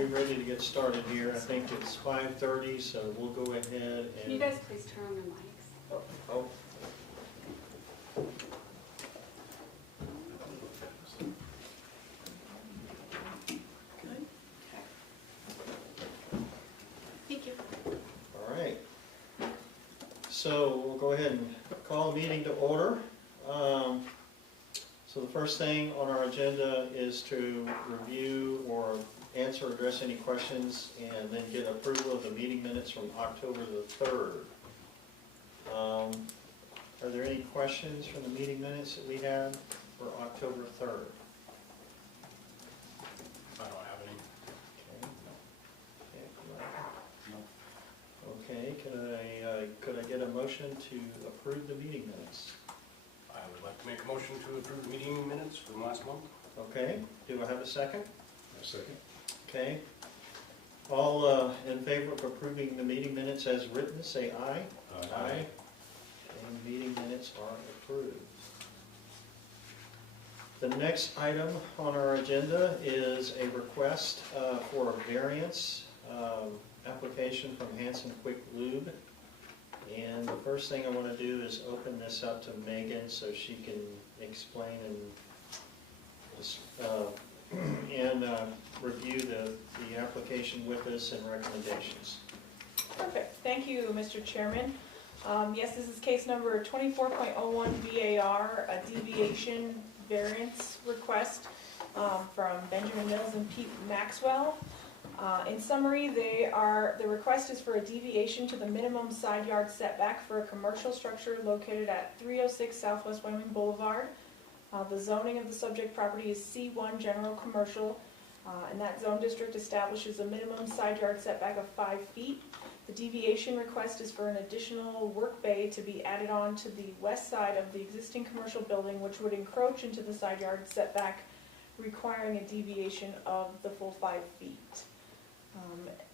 we ready to get started here? I think it's 5:30, so we'll go ahead and... Can you guys please turn on your mics? Oh. Thank you. All right. So we'll go ahead and call the meeting to order. So the first thing on our agenda is to review or answer or address any questions and then get approval of the meeting minutes from October the 3rd. Are there any questions from the meeting minutes that we have for October 3rd? I don't have any. Okay, could I get a motion to approve the meeting minutes? I would like to make a motion to approve the meeting minutes from last month. Okay, do I have a second? A second. Okay. All in favor of approving the meeting minutes as written, say aye. Aye. And meeting minutes are approved. The next item on our agenda is a request for a variance application from Hanson Quick Lube. And the first thing I want to do is open this up to Megan so she can explain and review the application with us and recommendations. Perfect. Thank you, Mr. Chairman. Yes, this is case number 24.01 VAR, a deviation variance request from Benjamin Mills and Pete Maxwell. In summary, the request is for a deviation to the minimum side yard setback for a commercial structure located at 306 Southwest Wyoming Boulevard. The zoning of the subject property is C1 General Commercial, and that zone district establishes a minimum side yard setback of 5 feet. The deviation request is for an additional work bay to be added on to the west side of the existing commercial building, which would encroach into the side yard setback, requiring a deviation of the full 5 feet.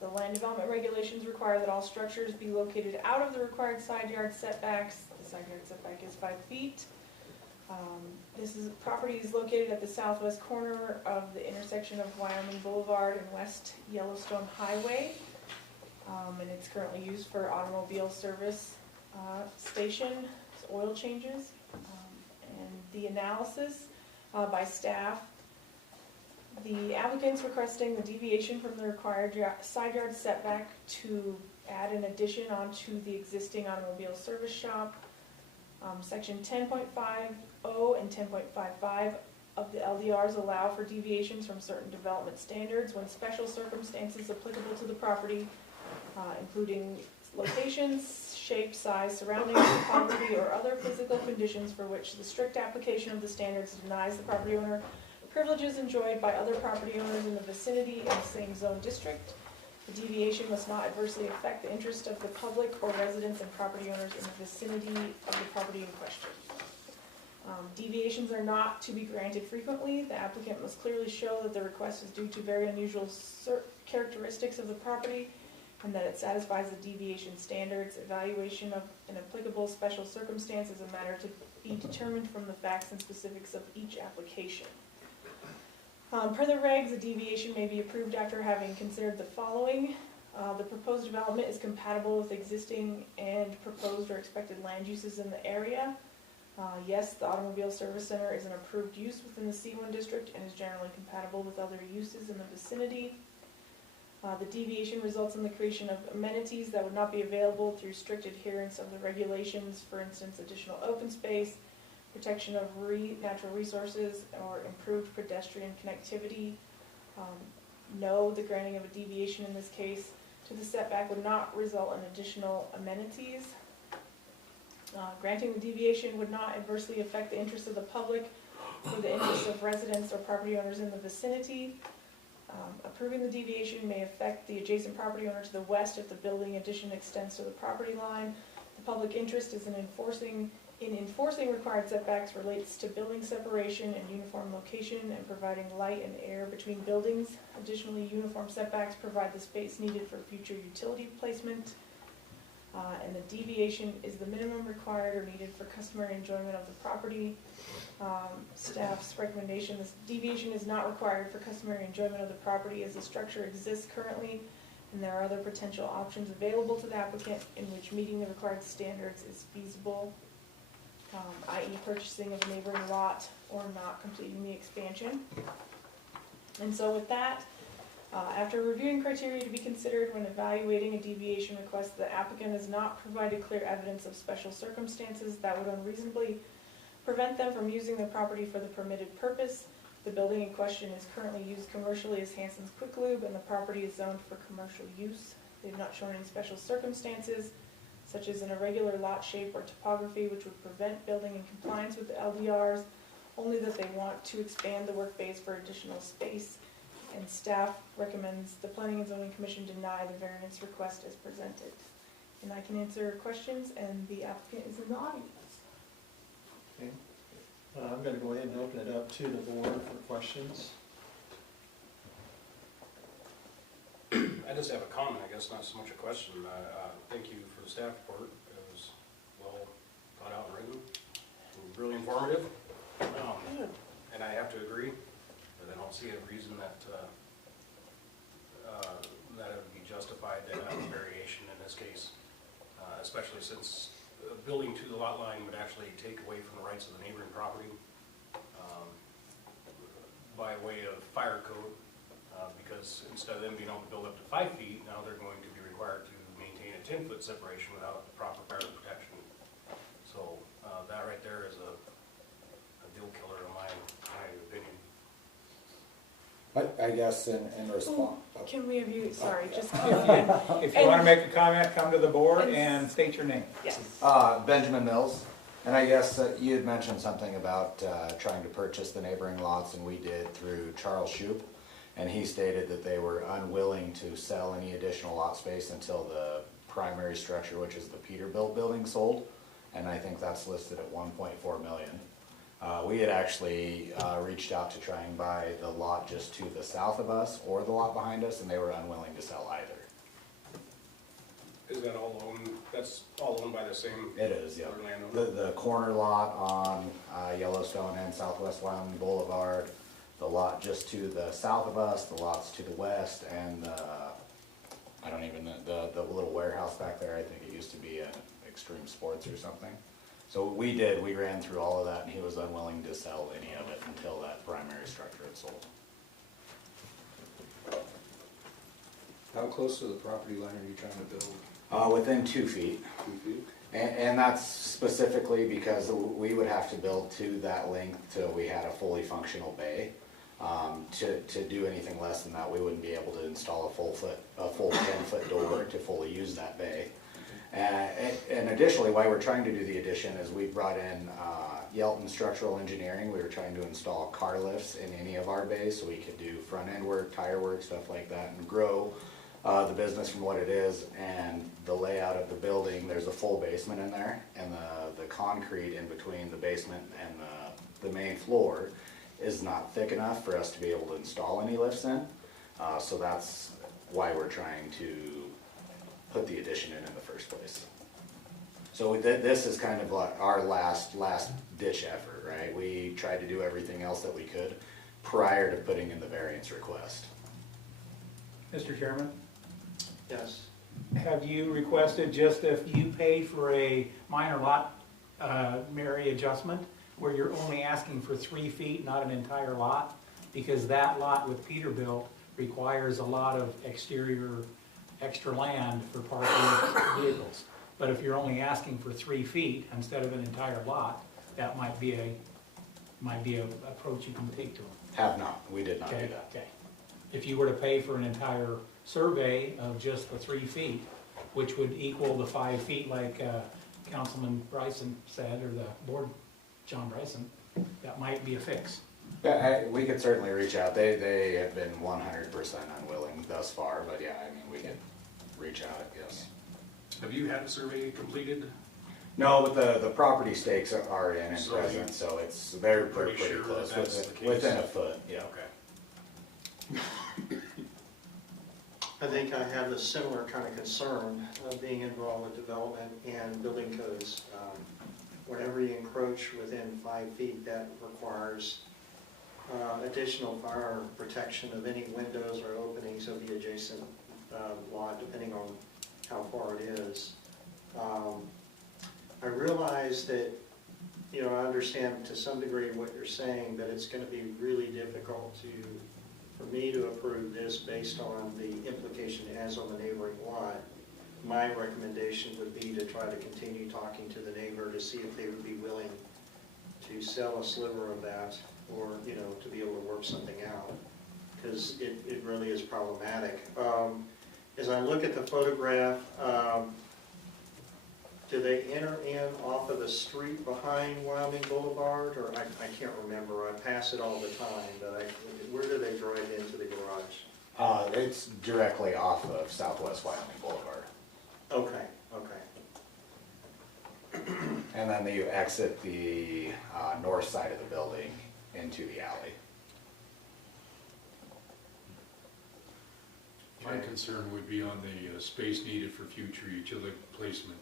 The land development regulations require that all structures be located out of the required side yard setbacks. The side yard setback is 5 feet. Property is located at the southwest corner of the intersection of Wyoming Boulevard and West Yellowstone Highway. And it's currently used for automobile service station, oil changes. And the analysis by staff. The applicant's requesting the deviation from the required side yard setback to add an addition onto the existing automobile service shop. Section 10.50 and 10.55 of the LDRs allow for deviations from certain development standards when special circumstances applicable to the property, including locations, shape, size, surroundings, topography, or other physical conditions for which the strict application of the standards denies the property owner privileges enjoyed by other property owners in the vicinity in the same zone district. The deviation must not adversely affect the interest of the public or residents and property owners in the vicinity of the property in question. Deviations are not to be granted frequently. The applicant must clearly show that the request is due to very unusual characteristics of the property and that it satisfies the deviation standards. Evaluation of an applicable special circumstance is a matter to be determined from the facts and specifics of each application. Per the regs, a deviation may be approved after having considered the following. The proposed development is compatible with existing and proposed or expected land uses in the area. Yes, the automobile service center is an approved use within the C1 district and is generally compatible with other uses in the vicinity. The deviation results in the creation of amenities that would not be available through strict adherence of the regulations, for instance, additional open space, protection of natural resources, or improved pedestrian connectivity. No, the granting of a deviation in this case to the setback would not result in additional amenities. Granting the deviation would not adversely affect the interests of the public or the interests of residents or property owners in the vicinity. Approving the deviation may affect the adjacent property owner to the west if the building addition extends to the property line. The public interest is in enforcing required setbacks relates to building separation and uniform location and providing light and air between buildings. Additionally, uniform setbacks provide the space needed for future utility placement. And the deviation is the minimum required or needed for customary enjoyment of the property. Staff's recommendation, this deviation is not required for customary enjoyment of the property as the structure exists currently, and there are other potential options available to the applicant in which meeting the required standards is feasible, i.e. purchasing of a neighboring lot or not completing the expansion. And so with that, after reviewing criteria to be considered when evaluating a deviation request, the applicant has not provided clear evidence of special circumstances that would unreasonably prevent them from using the property for the permitted purpose. The building in question is currently used commercially as Hanson's Quick Lube, and the property is zoned for commercial use. They've not shown any special circumstances, such as an irregular lot shape or topography, which would prevent building in compliance with the LDRs, only that they want to expand the work bays for additional space. And staff recommends the Planning and Zoning Commission deny the variance request as presented. And I can answer questions, and the applicant is in the audience. Okay. I'm gonna go ahead and open it up to the board for questions. I just have a comment, I guess, not so much a question. Thank you for the staff report. It was well thought out and written, and really informative. And I have to agree, but I don't see a reason that that it would be justified to have a variation in this case, especially since building to the lot line would actually take away from the rights of the neighboring property by way of fire code, because instead of them being able to build up to 5 feet, now they're going to be required to maintain a 10-foot separation without the proper fire protection. So that right there is a deal killer in my opinion. I guess in response. Can we have you, sorry, just. If you want to make a comment, come to the board and state your name. Yes. Benjamin Mills, and I guess you had mentioned something about trying to purchase the neighboring lots, and we did through Charles Shoup, and he stated that they were unwilling to sell any additional lot space until the primary structure, which is the Peterbilt building, sold, and I think that's listed at 1.4 million. We had actually reached out to try and buy the lot just to the south of us or the lot behind us, and they were unwilling to sell either. Is that all owned, that's all owned by the same? It is, yeah. landowner? The corner lot on Yellowstone and Southwest Wyoming Boulevard, the lot just to the south of us, the lots to the west, and I don't even know, the little warehouse back there, I think it used to be an Extreme Sports or something. So we ran through all of that, and he was unwilling to sell any of it until that primary structure had sold. How close to the property line are you trying to build? Within 2 feet. 2 feet? And that's specifically because we would have to build to that length till we had a fully functional bay. To do anything less than that, we wouldn't be able to install a full 10-foot door to fully use that bay. And additionally, why we're trying to do the addition is we brought in Yelton Structural Engineering. We were trying to install car lifts in any of our bays so we could do front end work, tire work, stuff like that, and grow the business from what it is. And the layout of the building, there's a full basement in there, and the concrete in between the basement and the main floor is not thick enough for us to be able to install any lifts in. So that's why we're trying to put the addition in the first place. So this is kind of like our last ditch effort, right? We tried to do everything else that we could prior to putting in the variance request. Mr. Chairman, Yes. have you requested just if you paid for a minor lot area adjustment where you're only asking for 3 feet, not an entire lot? Because that lot with Peterbilt requires a lot of extra land for parking vehicles. But if you're only asking for 3 feet instead of an entire lot, that might be a approach you can take to them. Have not, we did not do Okay, that. okay. If you were to pay for an entire survey of just the 3 feet, which would equal the 5 feet like Councilman Bryson said, or the board, John Bryson, that might be a fix. Yeah, we could certainly reach out. They have been 100% unwilling thus far, but yeah, I mean, we could reach out, yes. Have you had a survey completed? No, but the property stakes are in and So present, so they're pretty sure close, that that's the case? within a foot, yeah. Okay. I think I have a similar kind of concern of being involved with development and building codes. Whenever you encroach within 5 feet, that requires additional fire protection of any windows or openings of the adjacent lot, depending on how far it is. I realize that, you know, I understand to some degree what you're saying, but it's going to be really difficult for me to approve this based on the implication it has on the neighboring lot. My recommendation would be to try to continue talking to the neighbor to see if they would be willing to sell a sliver of that, or, you know, to be able to work something out, because it really is problematic. As I look at the photograph, do they enter in off of the street behind Wyoming Boulevard, or I can't remember, I pass it all the time, but where do they drive into the garage? It's directly off of Southwest Wyoming Boulevard. Okay, okay. And then you exit the north side of the building into the alley. My concern would be on the space needed for future utility placement.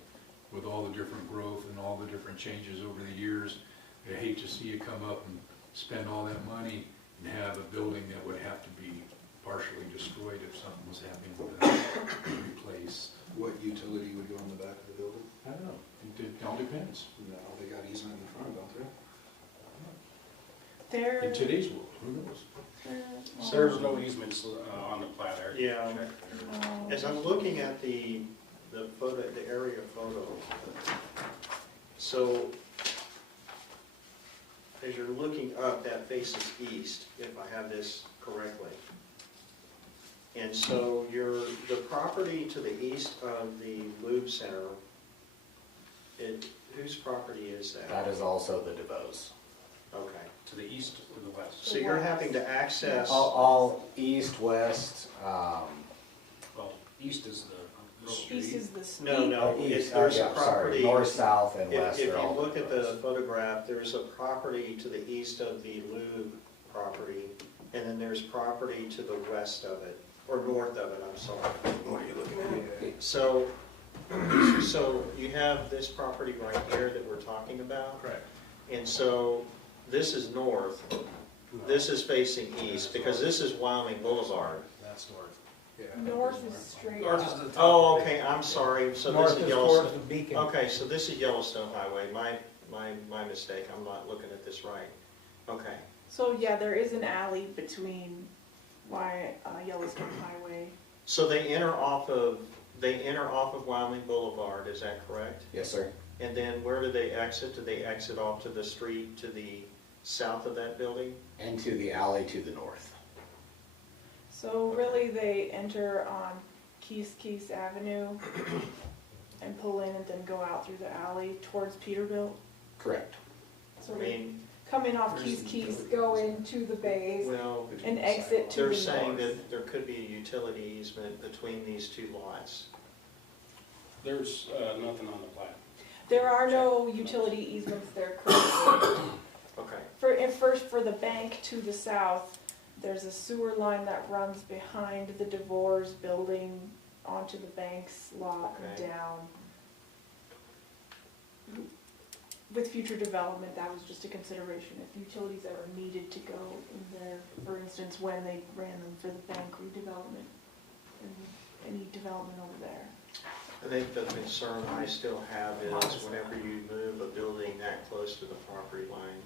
With all the different growth and all the different changes over the years, I hate to see you come up and spend all that money and have a building that would have to be partially destroyed if something was happening with that, replaced. What utility would go on the back of the building? I don't know, it all depends. No, they got easement in the front, don't they? There, In today's world, who knows? So there's no easements on the plat area. Yeah. As I'm looking at the photo, the area photo, so as you're looking up, that faces east, if I have this correctly. And so the property to the east of the Lube Center, whose property is that? That is also the DeVos. Okay. To the east or the west? So you're having to access, All east, west, Well, east is the east street. is the street. no, east, there's a yeah, sorry, property. north, south, and west If are all you look at the DeVos. photograph, there's a property to the east of the Lube property, and then there's property to the west of it, or north of it, I'm sorry. What are you looking at? So you have this property right here that we're talking about, Correct. and so this is north, this is facing east, because this is Wyoming Boulevard. That's north. North is straight North up. is the top. Oh, okay, I'm sorry, so this North is is Yellowstone. towards the beacon. Okay, so this is Yellowstone Highway, my mistake, I'm not looking at this right. Okay, So yeah, there is an alley between Yellowstone Highway. so they enter off of Wyoming Boulevard, is that correct? Yes, sir. And then where do they exit? Do they exit off to the street to the south of that building? Into the alley to the north. So really, they enter on Keys Avenue and pull in and then go out through the alley towards Peterbilt. Correct. So I they mean, come in off Keys, go into the bays well, and exit to they're the saying north. that there could be a utility easement between these two lots. There's nothing on the plat. There are no utility easements there currently. Okay, For the bank to the south, there's a sewer line that runs behind the DeVore's building onto the bank's lot and Okay. down. With future development, that was just a consideration, if utilities ever needed to go in there, for instance, when they ran them for the bank redevelopment, and any development over there. I think the concern I still have is whenever you move a building that close to the property line,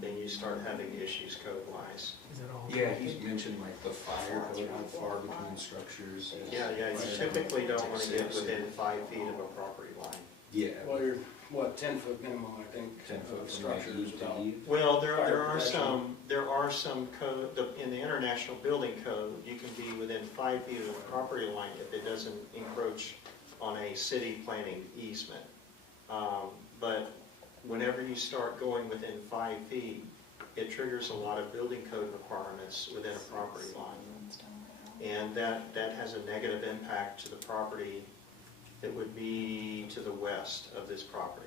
then you start having issues code-wise. Is it all? Yeah, he's mentioned like the fire code, how far between structures. is. Yeah, you typically don't want to get within 5 feet of a property line. Yeah. Well, you're, 10-foot minimum, I think. 10 foot from Structures like without. to eve. Well, Fire there are some code, in the International Building Code, you can be within 5 feet of the property line if it doesn't encroach on a city planning easement. But whenever you start going within 5 feet, it triggers a lot of building code requirements within a property line. And that has a negative impact to the property that would be to the west of this property.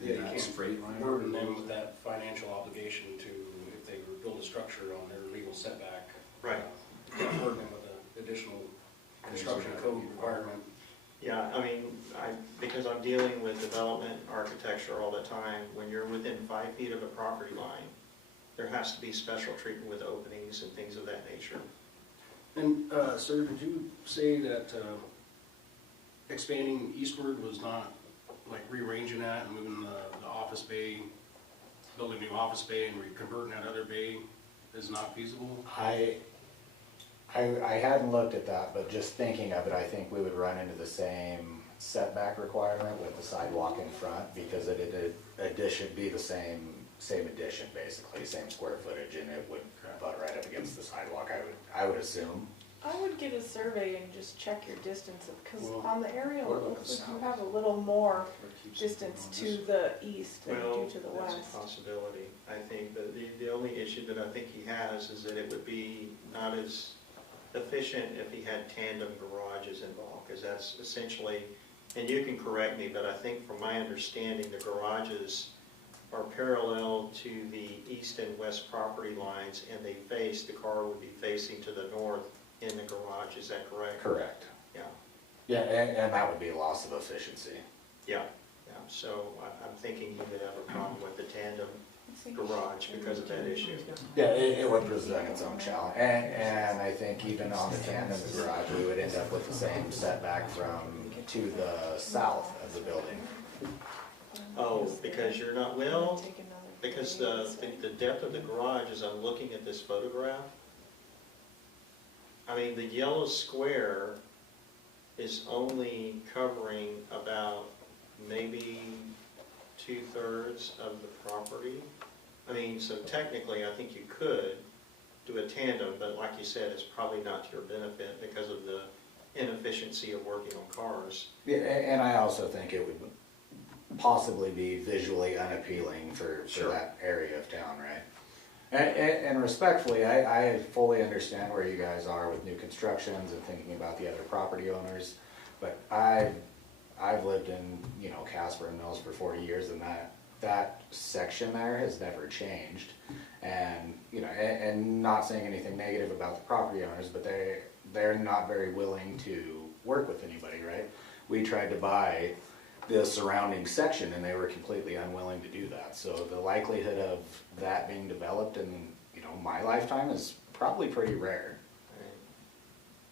Yeah, you Not can't straight line. burden them with that financial obligation to, if they build a structure on their legal setback. Right. additional construction code requirement. Yeah, I mean, because I'm dealing with development architecture all the time, when you're within 5 feet of a property line, there has to be special treatment with openings and things of that nature. And, sir, did you say that expanding eastward was not, like, rearranging that and moving the office bay, building a new office bay and converting that other bay is not feasible? I hadn't looked at that, but just thinking of it, I think we would run into the same setback requirement with the sidewalk in front, because addition be the same addition, basically, same square footage, and it would butt right up against the sidewalk, I would assume. I would get a survey and just check your distance, because Well, on the aerial, what it about looks the like you south? have a little more Or keeps it distance on to this? the east than you Well, do to the that's west. a possibility. I think that the only issue that I think he has is that it would be not as efficient if he had tandem garages involved, because that's essentially, and you can correct me, but I think from my understanding, the garages are parallel to the east and west property lines, and the car would be facing to the north in the garage, is that correct? Correct. Yeah, Yeah, and that would be a loss of efficiency. yeah, so I'm thinking he would have a problem with the tandem Let's see. garage because of that issue. Yeah, it would present its own challenge, and I think even on the tandem garage, we would end up with the same setback to the south of the building. Oh, because you're not, well, Take another because photo. the depth of the garage, as I'm looking at this photograph, I mean, the yellow square is only covering about maybe 2/3 of the property. I mean, so technically, I think you could do a tandem, but like you said, it's probably not to your benefit because of the inefficiency of working on cars. Yeah, and I also think it would possibly be visually unappealing for Sure. that area of town, right? And respectfully, I fully understand where you guys are with new constructions and thinking about the other property owners, but I've lived in, Casper and Mills for 40 years, and that section there has never changed. And, and not saying anything negative about the property owners, but they're not very willing to work with anybody, right? We tried to buy the surrounding section, and they were completely unwilling to do that. So the likelihood of that being developed in, my lifetime is probably pretty rare. Right.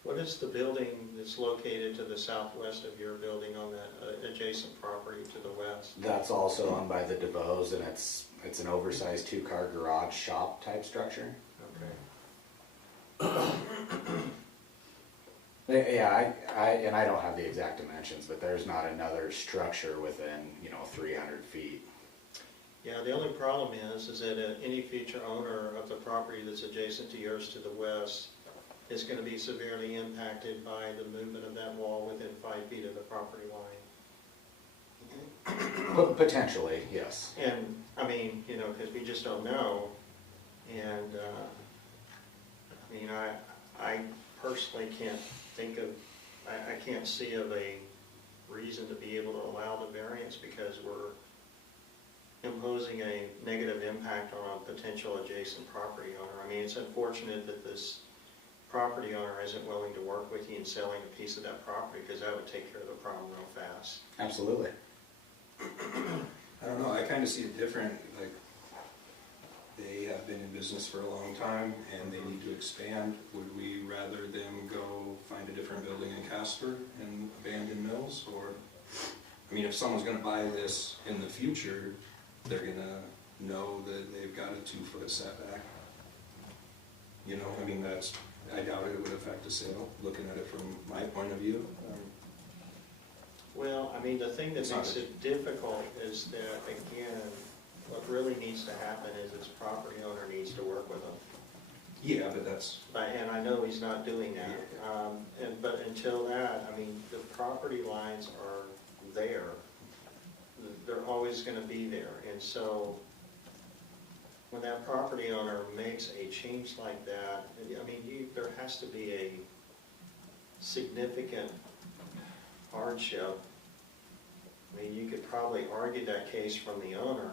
What is the building that's located to the southwest of your building on that adjacent property to the west? That's also owned by the DeVos, and it's an oversized 2-car garage shop type structure. Okay. Yeah, I don't have the exact dimensions, but there's not another structure within, 300 feet. Yeah, the only problem is that any future owner of the property that's adjacent to yours to the west is going to be severely impacted by the movement of that wall within 5 feet of the property line. Potentially, yes. And, I mean, because we just don't know. And, I personally can't think of, I can't see of a reason to be able to allow the variance because we're imposing a negative impact on a potential adjacent property owner. I mean, it's unfortunate that this property owner isn't willing to work with you in selling a piece of that property because that would take care of the problem real fast. Absolutely. I don't know, I kind of see it different, like, they have been in business for a long time and they need to expand. Would we rather them go find a different building in Casper and abandon Mills? Or, I mean, if someone's gonna buy this in the future, they're gonna know that they've got a 2-foot setback. I mean, I doubt it would affect a sale, looking at it from my point of view. Well, I mean, the thing that It's not makes it difficult is that, again, what really needs to happen is this property owner needs to work with them. Yeah, but that's, And I know he's not doing that. But until that, I mean, the property lines are there. They're always going to be there. And so when that property owner makes a change like that, I mean, there has to be a significant hardship. I mean, you could probably argue that case from the owner,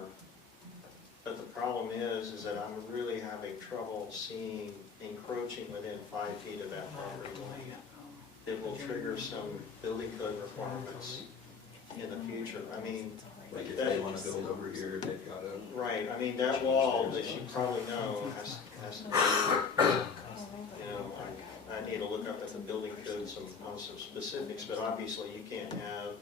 But the problem is that I'm really having trouble seeing encroaching within 5 feet of that property line. It will trigger some building code requirements in the future. I mean, Like if they wanna build over here, they've gotta, right, I mean, that wall, that you probably know, has to be, you know, I need to look up at the building code on some specifics, but obviously you can't have,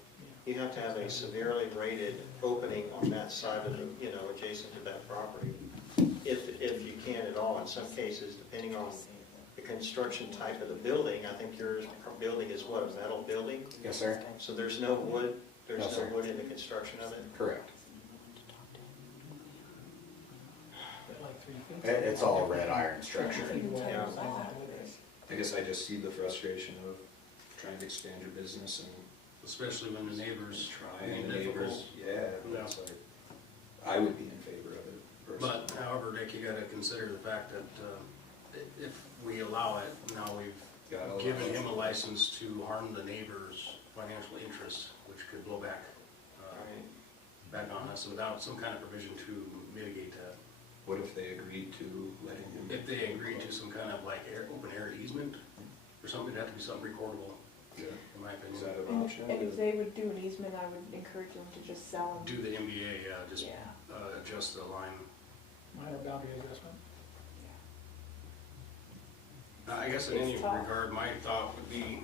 you have to have a severely rated opening on that side of the, you know, adjacent to that property. If you can at all, in some cases, depending on the construction type of the building, I think your building is what, a metal building? Yes, sir? So there's no wood, No, there's no sir. wood in the construction of it? Correct. Like 3 feet? It's all red iron structure. Yeah. I guess I just see the frustration of trying to expand your business and Especially when the neighbors try make and it the neighbors, difficult. yeah, it's like, I would be in favor of it personally. But however, Dick, you gotta consider the fact that if we allow it, now we've Gotta allow given it. him a license to harm the neighbor's financial interests, which could blow back, Right. back on us without some kind of provision to mitigate that. What if they agreed to letting him? If they agreed to some kind of like open air easement or something, it'd have to be something recordable, Yeah. in my Is opinion. that an And option? and if they would do an easement, I would encourage them to just sell them. Do the MBA, just Yeah. adjust the line. Minor boundary adjustment? I guess in any It's tough. regard, my thought would be,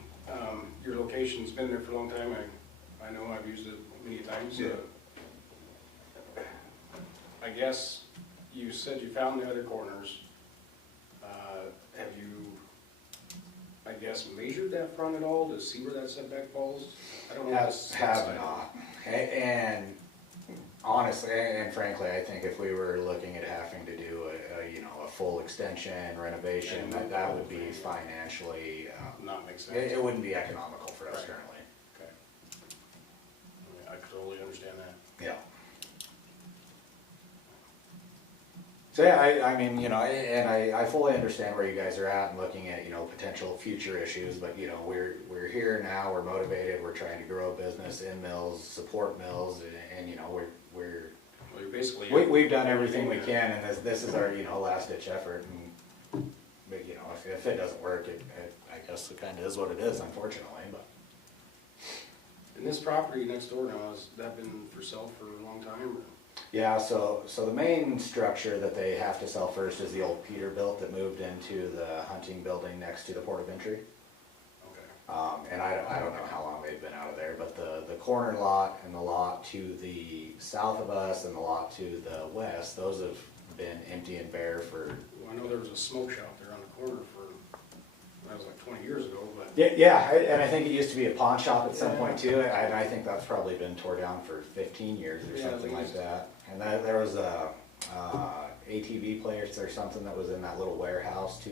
your location's been there for a long time, I know I've used it many times. Yeah. I guess you said you found the other corners. Have you, I guess, measured that front at all to see where that setback falls? I don't know. Have not. And honestly, and frankly, I think if we were looking at having to do a full extension renovation, that would be financially, Not make sense. it wouldn't be economical for us Right. currently. Okay. I totally understand that. Yeah. So yeah, I mean, and I fully understand where you guys are at and looking at, potential future issues, but, we're here now, we're motivated, we're trying to grow a business in Mills, support Mills, and Well, you're basically. we've done everything we can, and this is our, last ditch effort, and, but, if it doesn't work, I guess it kinda is what it is, unfortunately, but. And this property next door now, has that been for sale for a long time? Or? Yeah, so the main structure that they have to sell first is the old Peterbilt that moved into the hunting building next to the port of entry. Okay. And I don't know how long they've been out of there, but the corner lot and the lot to the south of us and the lot to the west, those have been empty and bare for. Well, I know there was a smoke shop there on the corner for, that was like 20 years ago, but. Yeah, and I think it used to be a pawn shop at some point too, and I think that's probably been tore down for 15 years or Yeah, at something like least. that. And there was a ATV place or something that was in that little warehouse to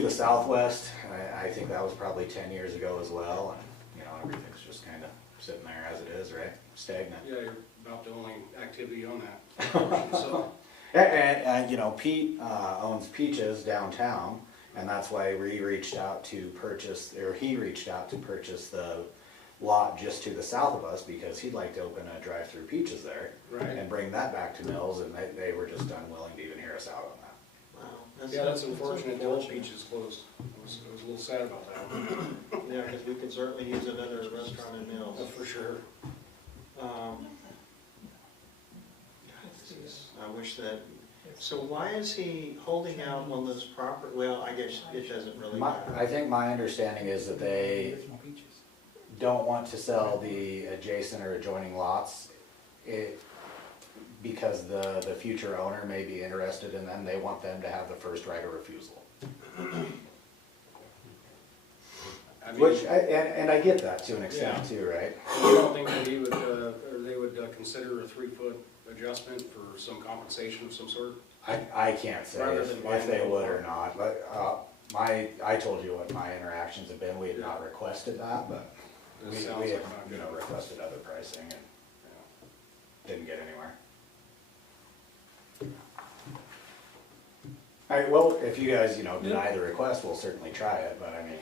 the southwest. I think that was probably 10 years ago as well, and everything's just kind of sitting there as it is, right? Stagnant. Yeah, you're about the only activity on that portion, so. And Pete owns Peaches downtown, and that's why he reached out to purchase the lot just to the south of us, because he'd like to open a drive-through Peaches there Right. and bring that back to Mills, and they were just unwilling to even hear us out on that. Wow. Yeah, that's unfortunate, the old beach is closed. I was a little sad about that. Yeah, because we could certainly use another restaurant in Mills. For sure. I wish that, so why is he holding out on those property, well, I guess it doesn't really matter. I think my understanding is that they Original beaches. don't want to sell the adjacent or adjoining lots, because the future owner may be interested in them, they want them to have the first right of refusal. I mean, Which, and I get that to an extent Yeah. too, right? you don't think that he would, or they would consider a 3-foot adjustment for some compensation of some sort? I can't say Rather if than if buying they the would whole or not, but, I told you what my interactions have been, we had not requested that, but It we sounds had, like not good. requested other pricing and didn't get anywhere. Alright, well, if you guys, deny the request, we'll certainly try it, but I mean,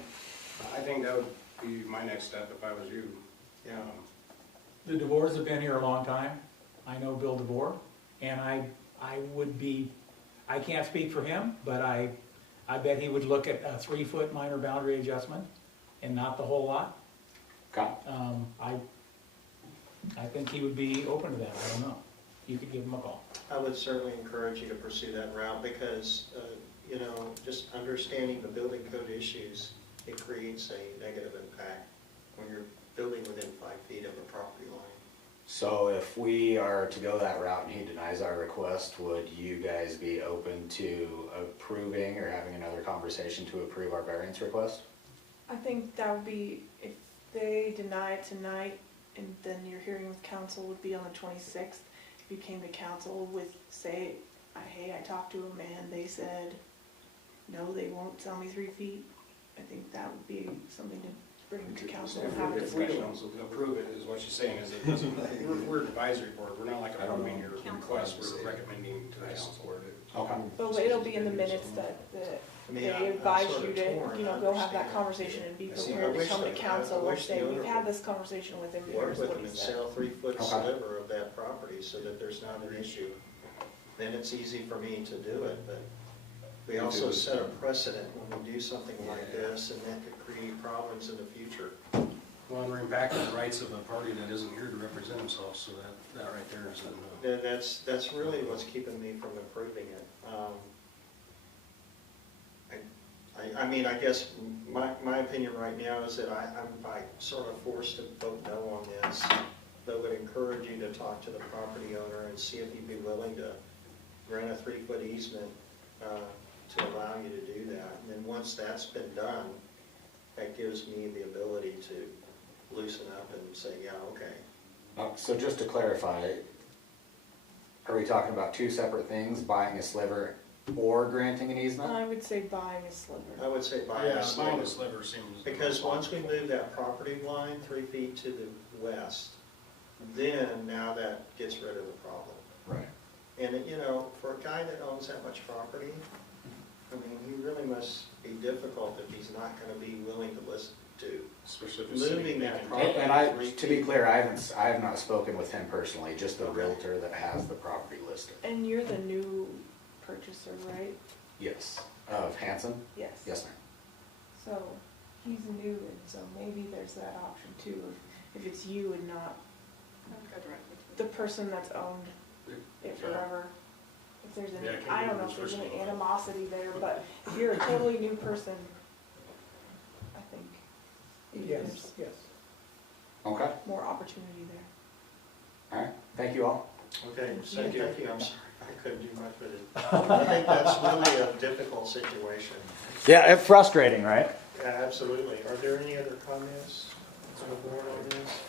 I think that would be my next step if I was you. Yeah. The DeVores have been here a long time. I know Bill DeVore. And I would be, I can't speak for him, but I bet he would look at a 3-foot minor boundary adjustment and not the whole lot. Okay. I think he would be open to that, I don't know. You could give him a call. I would certainly encourage you to pursue that route because, you know, just understanding the building code issues, it creates a negative impact when you're building within 5 feet of a property line. So if we are to go that route and he denies our request, would you guys be open to approving or having another conversation to approve our variance request? I think that would be, if they deny it tonight, and then your hearing with council would be on the 26th. If you came to council with, say, hey, I talked to them and they said, no, they won't sell me 3 feet, I think that would be something to bring to council and have a If we discussion. don't approve it, is what she's saying, is it doesn't, we're an advisory board, we're not like approving your request, we're recommending to the council. Okay. But it'll be in the minutes that I mean, they I'm advise sort you of to, torn. you know, I go have that understand. conversation and be I see. prepared I to wish come to the- council I and wish the say, owner we've had would this conversation with him, Work here's with what them he and said. sell 3-foot Okay. sliver of that property so that there's not an issue. Then it's easy for me to do it, but we also set a precedent when we do something like this, and that could create problems in the future. Well, and we're impacting the rights of a party that isn't here to represent themselves, so that right there is a, That's really what's keeping me from approving it. I mean, I guess my opinion right now is that I'm sort of forced to vote no on this, but would encourage you to talk to the property owner and see if he'd be willing to grant a 3-foot easement to allow you to do that. And then once that's been done, that gives me the ability to loosen up and say, yeah, okay. So just to clarify, are we talking about two separate things, buying a sliver or granting an easement? I would say buying a sliver. I would say buy yeah, a buying sliver. a sliver seems. Because once we move that property line 3 feet to the west, then now that gets rid of the problem. Right. And, you know, for a guy that owns that much property, I mean, he really must be difficult if he's not gonna be willing to listen to Especially if it's sitting moving that vacant. property. And I, 3 to be feet. clear, I have not spoken with him personally, just the Okay. realtor that has the property listed. And you're the new purchaser, right? Yes. Of Hanson? Yes. Yes, ma'am. So he's new, and so maybe there's that option too, if it's you and not the person that's owned it forever. If there's any, Yeah, it can I be don't know if there's reversed. any animosity there, but if you're a totally new person, I think maybe there's Yes. Okay. more opportunity there. All right. Thank you all. Okay, so thank you, I'm sorry, I couldn't do much with it. I think that's really a difficult situation. Yeah, it's frustrating, right? Yeah, absolutely. Are there any other comments on the board on this?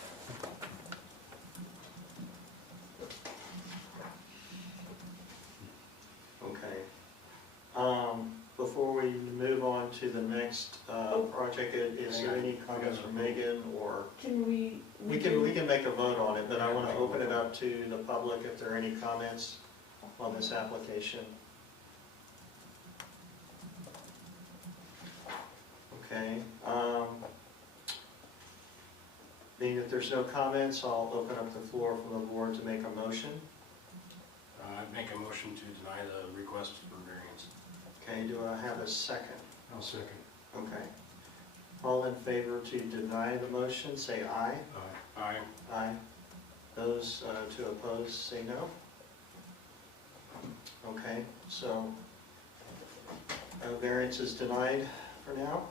Okay. Before we move on to the next project, is there any comments from Megan or? Can we? We can make a vote on it, but I want to open it up to the public if there are any comments on this application. Okay. Being that there's no comments, I'll open up the floor from the board to make a motion. I'd make a motion to deny the request for variance. Okay, do I have a second? I'll second. Okay. All in favor to deny the motion, say aye. Aye. Aye. Those to oppose, say no. Okay, so variance is denied for now.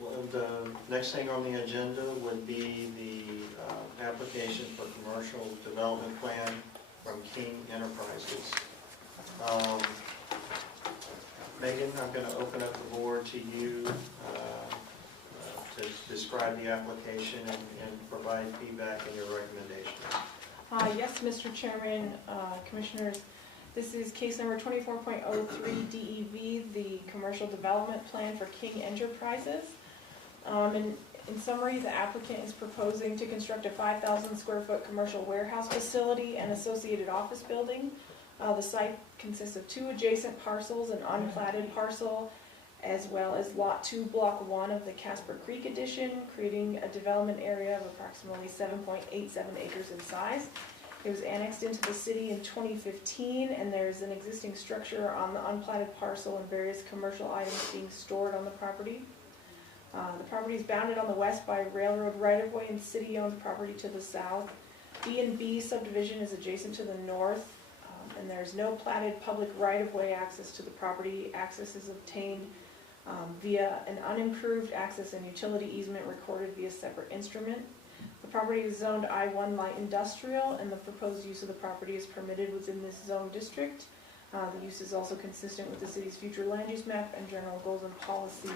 Well, the next thing on the agenda would be the application for commercial development plan from King Enterprises. Megan, I'm going to open up the board to you to describe the application and provide feedback and your recommendations. Yes, Mr. Chairman, Commissioners, this is case number 24.03 DEV, the Commercial Development Plan for King Enterprises. In summary, the applicant is proposing to construct a 5,000 square foot commercial warehouse facility and associated office building. The site consists of 2 adjacent parcels, an unplatted parcel, as well as Lot 2, Block 1 of the Casper Creek Addition, creating a development area of approximately 7.87 acres in size. It was annexed into the city in 2015, and there's an existing structure on the unplatted parcel and various commercial items being stored on the property. The property is bounded on the west by railroad right-of-way and city-owned property to the south. B&B subdivision is adjacent to the north, and there's no platted public right-of-way access to the property. Access is obtained via an unimproved access and utility easement recorded via separate instrument. The property is zoned I-1 light industrial, and the proposed use of the property is permitted within this zone district. The use is also consistent with the city's future land use map and general goals and policies,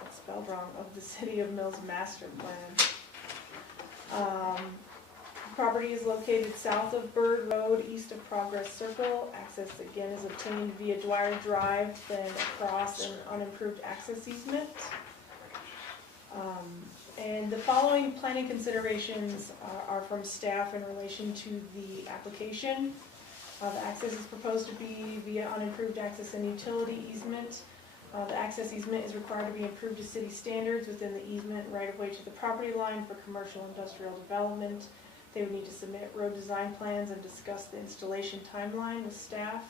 that's spelled wrong, of the City of Mills master plan. The property is located south of Bird Road, east of Progress Circle. Access again is obtained via Dwyer Drive, then across an unimproved access easement. And the following planning considerations are from staff in relation to the application. The access is proposed to be via unimproved access and utility easement. The access easement is required to be improved to city standards within the easement right of way to the property line for commercial industrial development. They would need to submit road design plans and discuss the installation timeline with staff.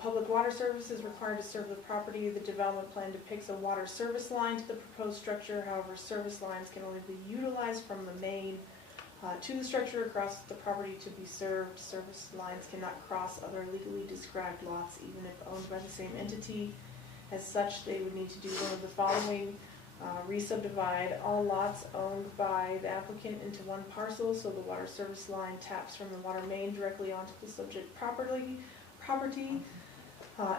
Public water service is required to serve the property. The development plan depicts a water service line to the proposed structure. However, service lines can only be utilized from the main to the structure across the property to be served. Service lines cannot cross other legally described lots, even if owned by the same entity. As such, they would need to do one of the following: re-subdivide all lots owned by the applicant into one parcel, so the water service line taps from the water main directly onto the subject property.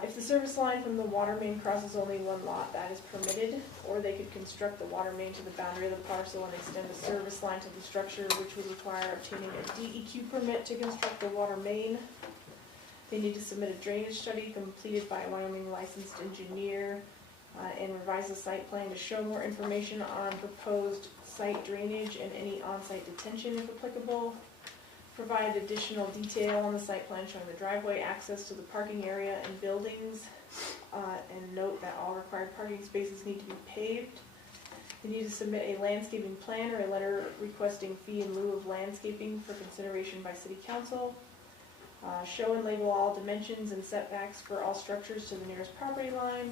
If the service line from the water main crosses only one lot, that is permitted, or they could construct the water main to the boundary of the parcel and extend the service line to the structure, which would require obtaining a DEQ permit to construct the water main. They need to submit a drainage study completed by a Wyoming licensed engineer and revise the site plan to show more information on proposed site drainage and any on-site detention if applicable. Provide additional detail on the site plan showing the driveway, access to the parking area and buildings, and note that all required parking spaces need to be paved. They need to submit a landscaping plan or a letter requesting fee in lieu of landscaping for consideration by City Council. Show and label all dimensions and setbacks for all structures to the nearest property line.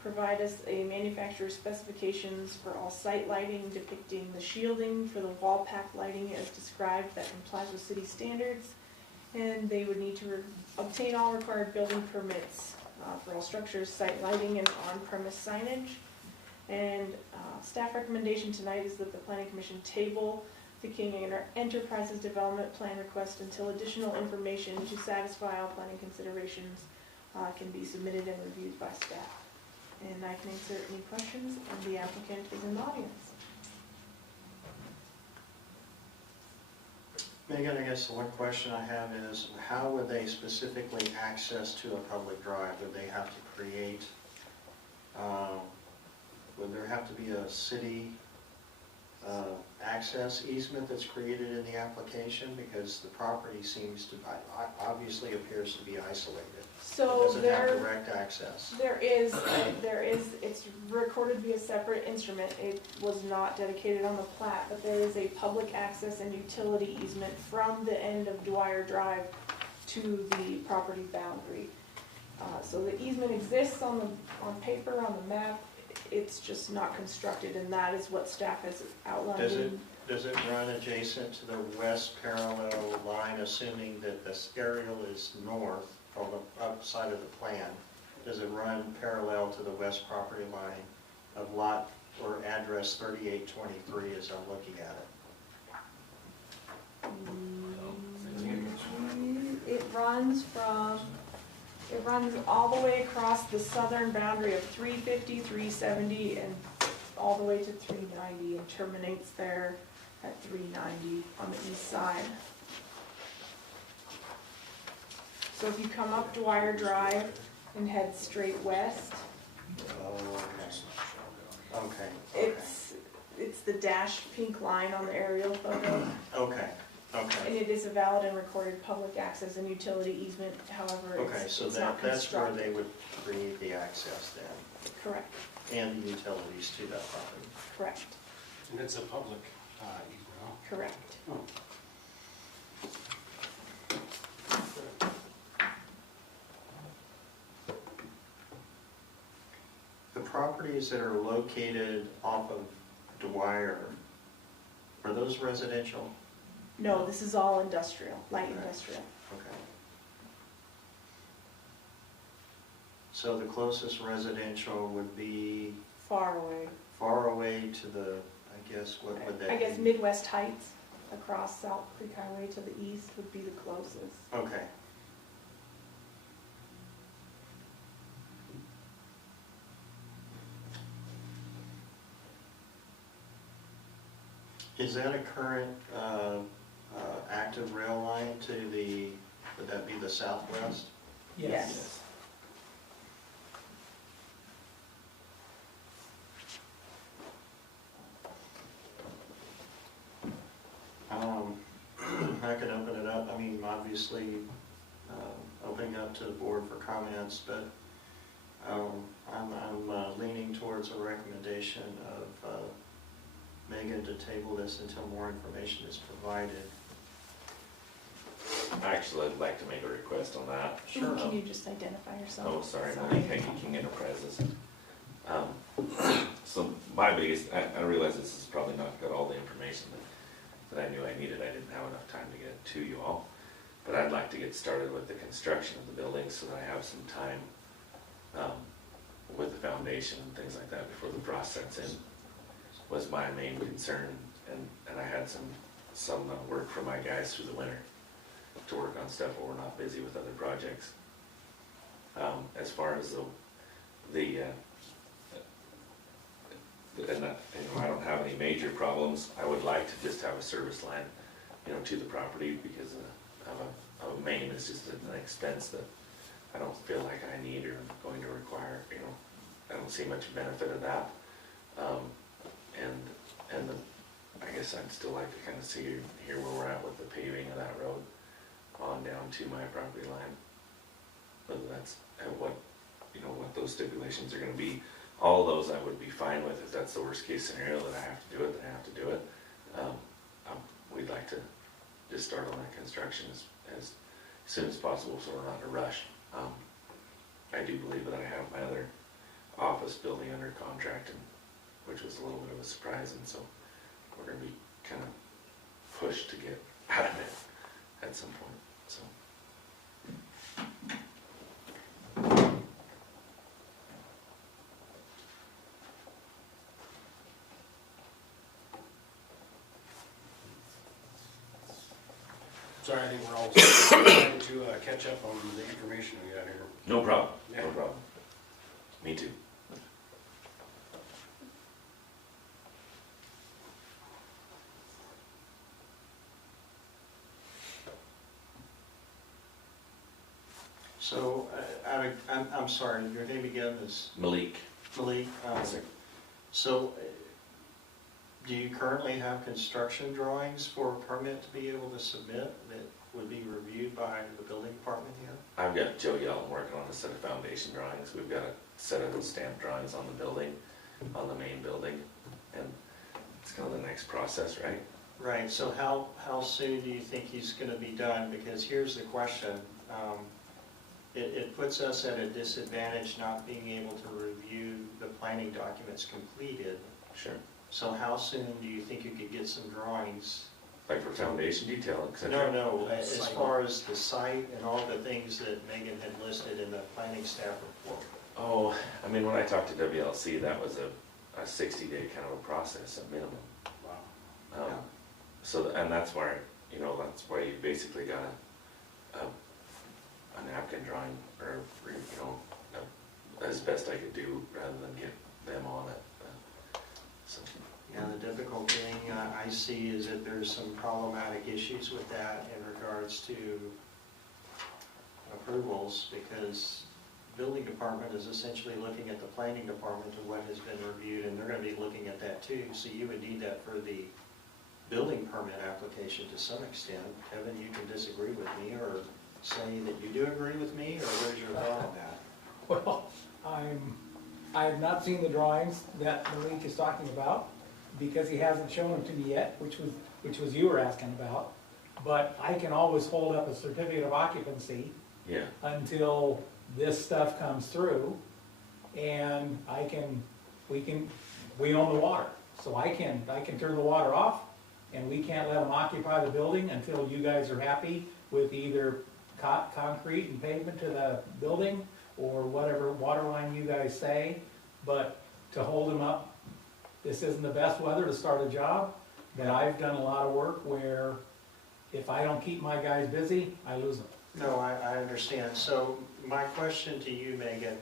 Provide us a manufacturer's specifications for all site lighting depicting the shielding for the wall pack lighting as described that complies with city standards. And they would need to obtain all required building permits for all structures, site lighting, and on-premise signage. And staff recommendation tonight is that the Planning Commission table the King Enterprises Development Plan request until additional information to satisfy all planning considerations can be submitted and reviewed by staff. And I can answer any questions, and the applicant is in the audience. Megan, I guess the one question I have is, how would they specifically access to a public drive? Would they have to create, would there have to be a city access easement that's created in the application? Because the property seems to, obviously appears to be isolated. So Does it have direct access? there is, it's recorded via separate instrument. It was not dedicated on the plat, but there is a public access and utility easement from the end of Dwyer Drive to the property boundary. So the easement exists on paper, on the map. It's just not constructed, and that is what staff has outlined. Does it run adjacent to the west parallel line, assuming that this aerial is north on the upside of the plan? Does it run parallel to the west property line of lot or address 3823 as I'm looking at it? It runs all the way across the southern boundary of 350, 370, and all the way to 390, and terminates there at 390 on the east side. So if you come up Dwyer Drive and head straight west, Oh, okay. Okay. it's the dashed pink line on the aerial photo. Okay, And okay. it is a valid and recorded public access and utility easement, however, Okay, so it's not that's where constructed. they would create the access then, Correct, and the utilities to that property. correct, And it's a public easement, huh? correct. properties that are located off of Dwyer, are those residential? No, this is all industrial, light industrial. Okay. So the closest residential would be Far away. far away to the, I guess, what would that be? I guess Midwest Heights across Salt Creek Highway to the east would be the closest. Okay. Is that a current active rail line to the, would that be the southwest? Yes. I can open it up, I mean, obviously, opening up to the board for comments, but I'm leaning towards a recommendation of Megan to table this until more information is provided. Actually, I'd like to make a request on that. Sure. Can you just identify yourself? Oh, sorry, Hanky King Enterprises. So my biggest, I realize this has probably not got all the information that I knew I needed. I didn't have enough time to get it to you all. But I'd like to get started with the construction of the building so that I have some time with the foundation and things like that before the frost sets in, was my main concern. And I had some work for my guys through the winter to work on stuff while we're not busy with other projects. As far as I don't have any major problems. I would like to just have a service line, to the property, because a main is just an expense that I don't feel like I need or am going to require. I don't see much benefit of that. I guess I'd still like to kind of hear where we're at with the paving of that road on down to my property line. Whether that's what those stipulations are gonna be. All of those I would be fine with. If that's the worst case scenario that I have to do it, then I have to do it. We'd like to just start on that construction as soon as possible, so we're not in a rush. I do believe that I have my other office building under contract, which was a little bit of a surprise, and so we're gonna be kind of pushed to get out of it at some point, so. Sorry, I think we're all trying to catch up on the information we got here. No problem, Yeah. no problem. Me too. So, I'm sorry, your name again is Malik. Malik? Yes, sir. So, do you currently have construction drawings for a permit to be able to submit that would be reviewed by the building department here? I've got Joe Yellen working on a set of foundation drawings. We've got a set of stamped drawings on the building, on the main building, and it's kind of the next process, right? Right, so how soon do you think he's gonna be done? Because here's the question. It puts us at a disadvantage not being able to review the planning documents completed. Sure. So how soon do you think you could get some drawings? Like for foundation detail, et cetera? No, as far as the site and all the things that Megan had listed in the planning staff report. Oh, I mean, when I talked to WLC, that was a 60-day kind of a process at minimum. Wow. Yeah. So, and that's why, that's why you basically got a napkin drawing, or, as best I could do, rather than get them on it. So. Yeah, the difficult thing I see is that there's some problematic issues with that in regards to approvals, because the building department is essentially looking at the planning department of what has been reviewed, and they're going to be looking at that too. So you would need that for the building permit application to some extent. Kevin, you can disagree with me or say that you do agree with me, or where's your thought on that? Well, I have not seen the drawings that Malik is talking about, because he hasn't shown them to me yet, which was you were asking about. But I can always hold up a certificate of occupancy Yeah, until this stuff comes through. and we own the water. So I can turn the water off, and we can't let them occupy the building until you guys are happy with either concrete and pavement to the building, or whatever water line you guys say. But to hold them up, this isn't the best weather to start a job, but I've done a lot of work where if I don't keep my guys busy, I lose them. No, I understand. So my question to you, Megan,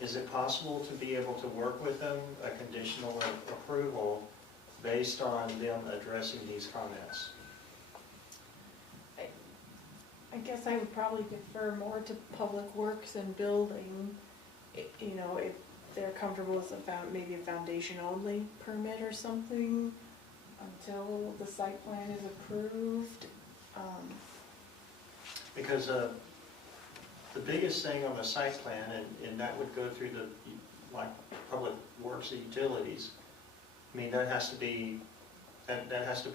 is it possible to be able to work with them, a conditional approval, based on them addressing these comments? I guess I would probably defer more to Public Works and Building, you know, if they're comfortable with maybe a foundation only permit or something until the site plan is approved. Because the biggest thing on the site plan, and that would go through the, like, Public Works and Utilities, I mean, that has to be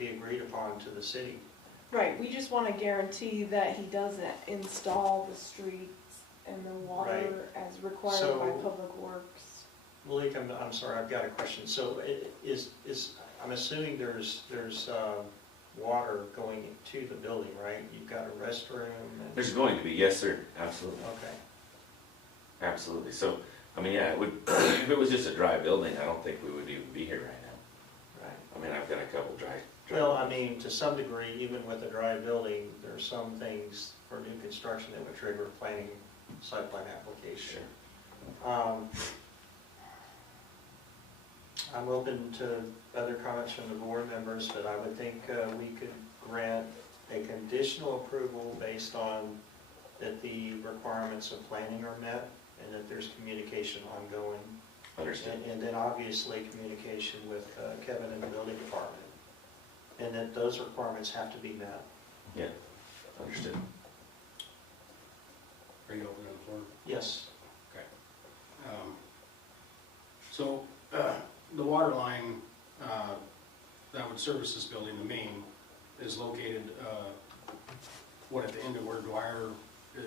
agreed upon to the city. Right, we just want to guarantee that he doesn't install the streets and the water as required So- by Public Works. Malik, I'm sorry, I've got a question. So I'm assuming there's water going to the building, right? You've got a restroom and... There's going to be, yes, sir, absolutely, Okay. absolutely. So, I mean, yeah, it would, if it was just a dry building, I don't think we would even be here right now. Right. I mean, I've got a couple dry. Well, I mean, to some degree, even with a dry building, there's some things for new construction that would trigger a planning site plan application. I'm open to other comments from the board members, but I would think we could grant a conditional approval based on that the requirements of planning are met and that there's communication ongoing. Understood. And then obviously communication with Kevin in the building department. And that those requirements have to be met. Yeah, understood. Are you open on the floor? Yes. So, the water line that would service this building, the main, is located, at the end of where Dwyer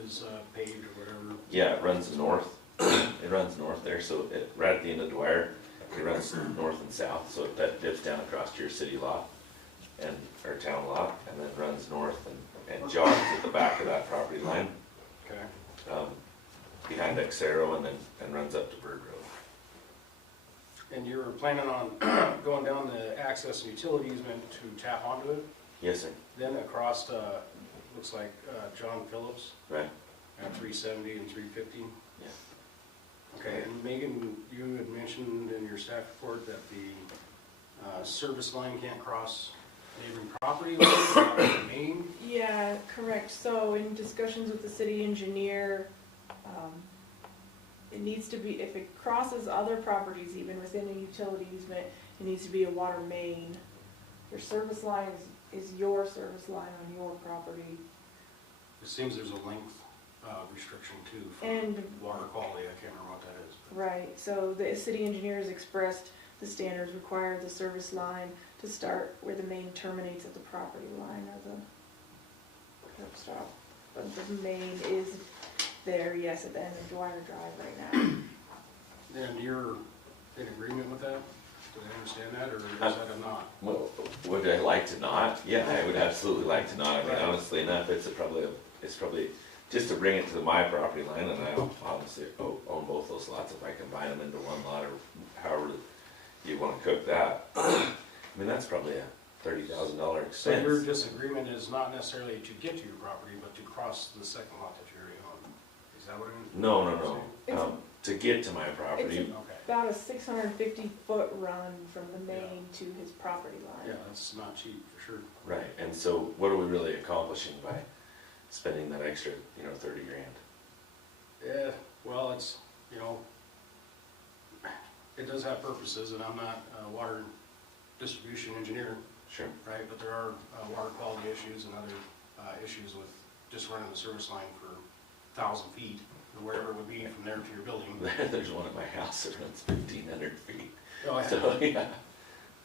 is paved or whatever? Yeah, it runs north. It runs north there, so right at the end of Dwyer, it runs north and south, so that dips down across to your city lot and our town lot, and then runs north and jogs at the back of that property line, Okay. behind Xero, and runs up to Bird Road. And you're planning on going down the access and utility easement to tap onto it, Yes, sir. then across, looks like John Phillips Right. at 370 and 350? Yeah. Okay, and Megan, you had mentioned in your staff report that the service line can't cross neighboring property lines, not the main? Yeah, correct. So in discussions with the city engineer, it needs to be, if it crosses other properties, even within a utility easement, it needs to be a water main. Your service line is your service line on your property. It seems there's a length restriction too for And water quality, I can't remember what that is. right, so the city engineers expressed the standards require the service line to start where the main terminates at the property line of the curb stop. But the main is there, yes, at the end of Dwyer Drive right now. And you're in agreement with that? Do they understand that, or is that a not? Well, would I like to not? Yeah, I would absolutely like to not. I mean, Right. honestly enough, it's probably just to bring it to my property line, and I obviously own both those lots if I combine them into one lot, or however you want to cook that. I mean, that's probably a $30,000 So expense. your disagreement is not necessarily to get to your property, but to cross the second lot that you're already on? Is that what it is? No. It's- To get to my property, Okay, About a 650-foot run from the main to his property line. yeah, that's not cheap for sure. right, and so what are we really accomplishing by spending that extra, 30 grand? Yeah, well, it's, it does have purposes, and I'm not a water distribution engineer, Sure. right? But there are water quality issues and other issues with just running the service line for 1,000 feet, or wherever it would be from there to your building. There's one at my house that runs 1,500 feet. Oh, yeah. So, yeah.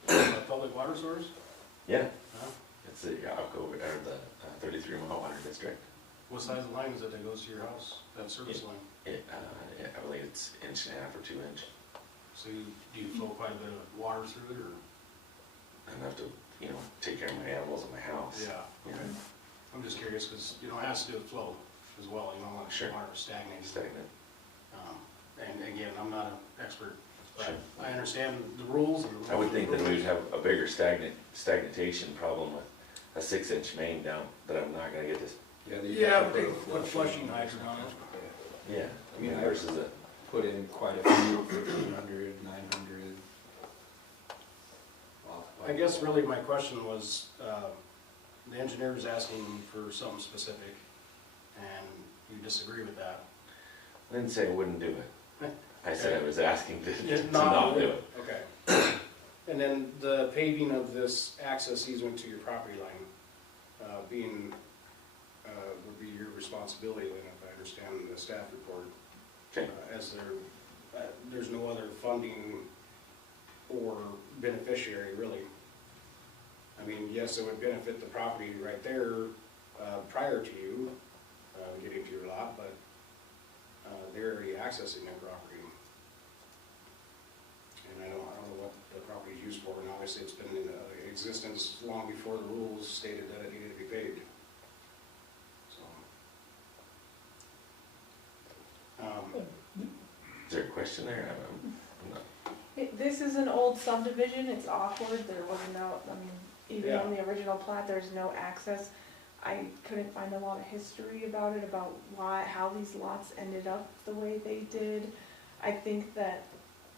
A public water source? Yeah, Huh? it's the Yauco, or the 33 Mile Water District. What size of line is it that goes to your house, that service line? I believe it's 1.5 or 2 inch. So do you flow quite a bit of water through it, or? Enough to, take care of my animals in my house. Yeah, You know, okay. I'm just curious, because, it has to do with flow as well, like Sure. water stagnating. Stagnant. And again, I'm not an expert, but Sure. I understand the rules and. I would think that we would have a bigger stagnation problem with a 6-inch main down, that I'm not gonna get this, Yeah, they Yeah, have but to they put a put flushing hydrant on it. yeah, I mean, Yeah. versus a, Put in quite a few, 1,500, 900. I guess really my question was, the engineer's asking for something specific, and you disagree with that. I didn't say I wouldn't do it. I said I was asking to It's not do it. Okay. And then the paving of this access easement to your property line, would be your responsibility, then, if I understand the staff report. Okay. As there's no other funding or beneficiary, really. I mean, yes, it would benefit the property right there, prior to you, getting to your lot, but, they're already accessing that property. And I don't know what the property is used for, and obviously it's been in existence long before the rules stated that it needed to be paved. So. Is there a question there? I'm not, This is an old subdivision, it's awkward, there was no, even on the original plat, there's no access. I couldn't find a lot of history about it, about how these lots ended up the way they did. I think that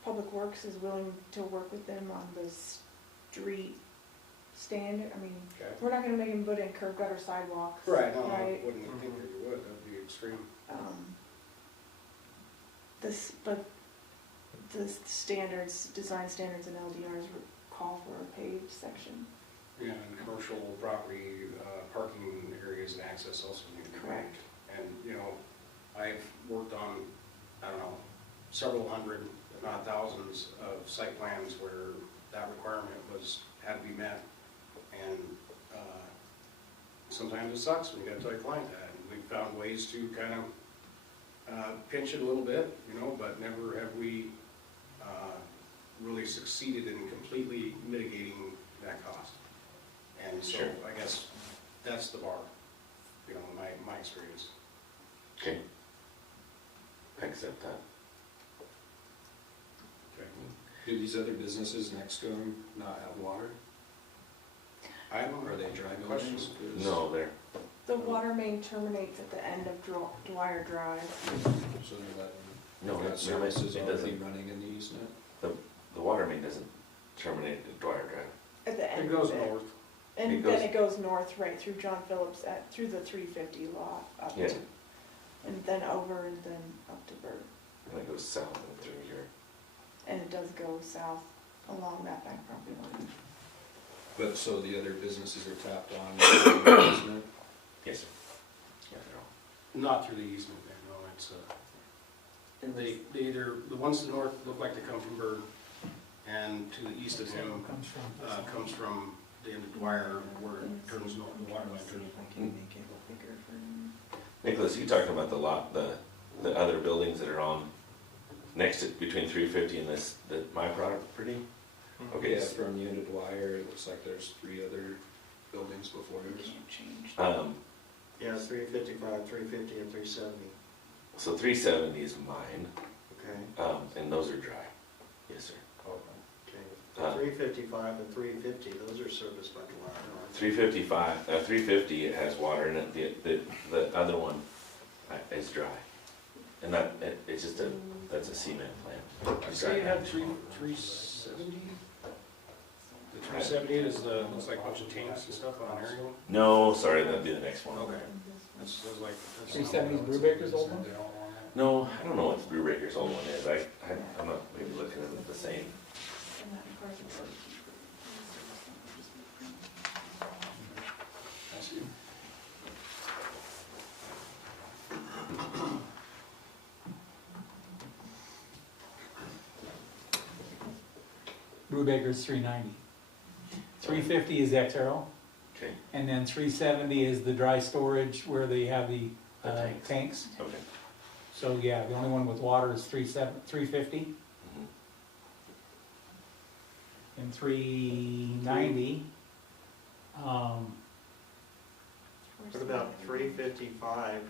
Public Works is willing to work with them on the street standard, Okay. we're not gonna make them put in curb gutter sidewalks. Right, no, I Right? wouldn't think that you would, that'd be extreme. But the standards, design standards and LDRs call for a paved section. Yeah, and commercial property, parking areas and access also need to be Correct. paved. And, I've worked on, several hundred, if not thousands, of site plans where that requirement had to be met. And, sometimes it sucks when you gotta tell your client that. And we've found ways to kind of, pinch it a little bit, but never have we, really succeeded in completely mitigating that cost. And so Sure. I guess that's the bar, in my experience. okay. I accept that. Okay. Do these other businesses next to them not have water? I don't Are they dry Question. buildings? 'Cause- No, there, The water main terminates at the end of Dwyer Drive. So they're letting, no, that it services already doesn't, running in the easement? the water main doesn't terminate at Dwyer Drive. At the end It goes of it. north. And It then goes- it goes north, right through John Phillips, through the 350 lot, up Yeah. to, and then over and then up to Burt. And it goes south and through here. And it does go south along that back property line. But so the other businesses are tapped on the easement? Yes, sir. Yeah, they're all. Not through the easement there, no, it's, they either, the ones to the north look like they come from Bird, and to the east of him, comes from the end of Dwyer, where it turns north, the water line turns. Nicholas, you talking about the lot, the other buildings that are on, next to, between 350 and my property? Okay, Yeah, from you to Dwyer, it looks like there's 3 other buildings before yours. Can't change. Yeah, 355, 350, and 370. So 370 is mine, Okay. and those are dry. Yes, sir. Okay. 355 and 350, those are serviced by Dwyer, aren't they? 350 it has water in it, the other one is dry. And it's just that's a cement plant. I say you had 370? The 370 is looks like a bunch of tanks and stuff on an aerial? No, sorry, that'd be the next one. Okay. That's like. 370 is Brubaker's old one? They're all along that. No, I don't know what Brew Breaker's old one is. I'm not maybe looking at it the same. And that part of Burt. I see. Brubaker's 390. 350 is Xero, Okay, and then 370 is the dry storage where they have the The tanks. tanks. Okay. So, yeah, the only one with water is 350 Mhm. and 390. What about 355?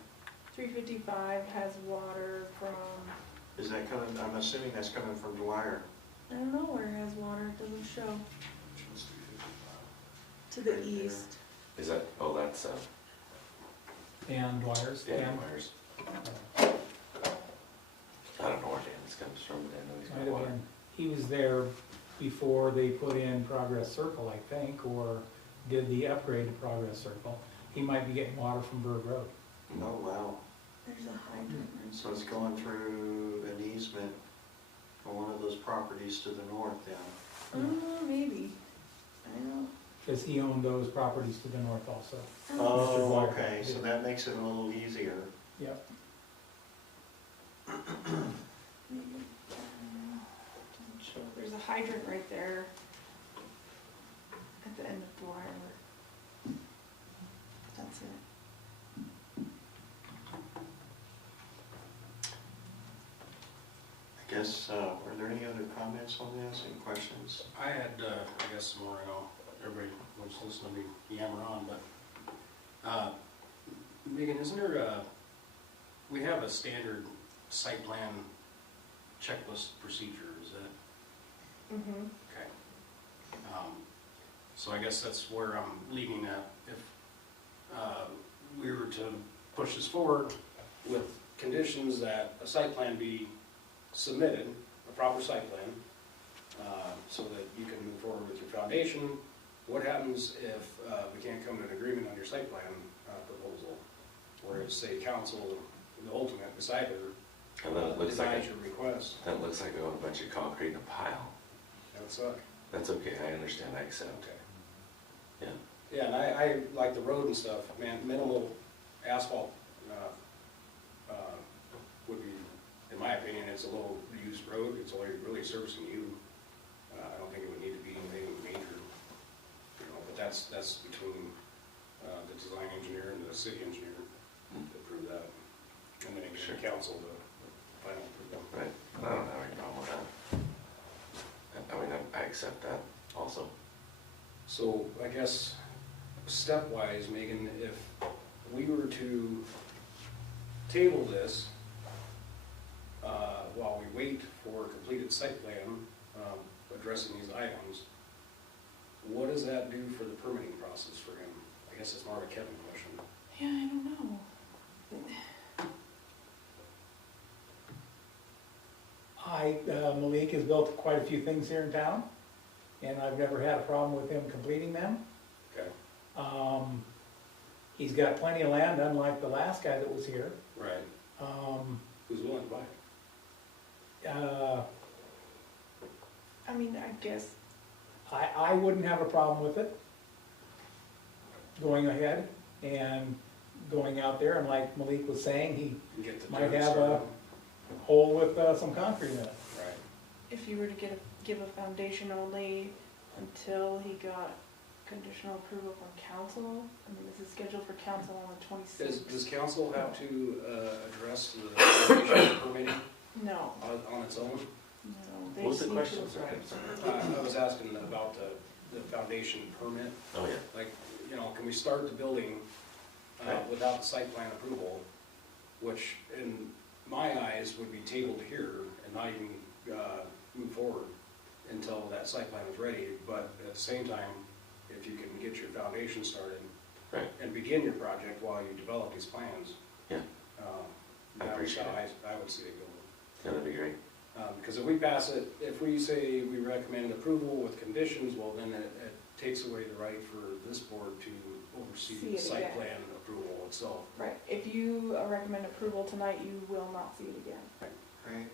355 has water from, Is that coming, I'm assuming that's coming from Dwyer. I don't know where it has water, it doesn't show. It's 355. To the Right there. east. Is that, oh, that's, Dan Dwyer's. Dan Myers. I don't know where Dan's comes from, but I know he's Might got have water. been, he was there before they put in Progress Circle, I think, or did the upgrade to Progress Circle. He might be getting water from Berg Road. Oh, wow. There's a hydrant right So it's going through an easement on one of those properties to the north then. maybe. I don't. Because he owned those properties to the north also. Mr. Oh, Dwyer okay, did. so that makes it a little easier. Yep. Maybe. Doesn't show. There's a hydrant right there at the end of Dwyer. That's it. I guess, are there any other comments on this, any questions? I had, I guess some more, I know everybody wants to listen to me yammer on, but, Megan, isn't there we have a standard site plan checklist procedure, is that, Mm-hmm. okay? So I guess that's where I'm leading at. If we were to push this forward with conditions that a site plan be submitted, a proper site plan, so that you can move forward with your foundation, what happens if we can't come to an agreement on your site plan proposal? Whereas, say, council, the ultimate decider, And then it looks denies like, your request, that looks like a bunch of concrete in a pile. that would suck. That's okay, I understand, I accept. Okay. Yeah. Yeah, and I like the road and stuff, man, minimal asphalt, would be, in my opinion, it's a low used road, it's only really servicing you. I don't think it would need to be anything major, you know, but that's between, the design engineer and the city engineer to approve that. And then it Sure. goes to council to final approval. Right, I don't have any problem with that. I mean, I accept that also. So I guess stepwise, Megan, if we were to table this while we wait for a completed site plan addressing these items, what does that do for the permitting process for him? I guess it's more of a Kevin question. Yeah, I don't know. Malik has built quite a few things here in town, and I've never had a problem with him completing them. Okay. He's got plenty of land, unlike the last guy that was here. Right. Who's willing to buy it? I mean, I guess, I wouldn't have a problem with it, going ahead and going out there, and like Malik was saying, he And get the might dirt have a started? hole with some concrete in it. Right. if you were to give a foundation only until he got conditional approval from council, I mean, this is scheduled for council on the 26th. Does council have to address the foundation permitting No, on its own? no. they What was the just need question, to- sorry? I was asking about the foundation permit, Oh, yeah. like, you know, can we start the building Right. without the site plan approval, which in my eyes would be tabled here and not even move forward until that site plan is ready, but at the same time, if you can get your foundation started Right. and begin your project while you develop these plans. Yeah. I That was appreciate how it. I would see it going. Yeah, that'd be great. Because if we pass it, if we say we recommend approval with conditions, well, then it takes away the right for this board to oversee See the it site again. plan approval itself. Right, if you recommend approval tonight, you will not see it again. Right.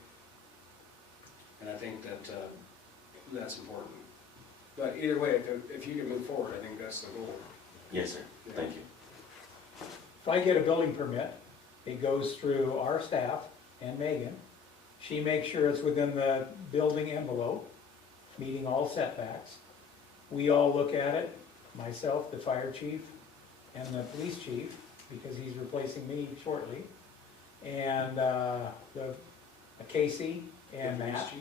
And I think that that's important. But either way, if you can move forward, I think that's the goal. Yes, sir. Thank you. If I get a building permit, it goes through our staff and Megan. She makes sure it's within the building envelope, meeting all setbacks. We all look at it, myself, the fire chief, and the police chief, because he's replacing me shortly. And, a Casey and Police Matt. chief?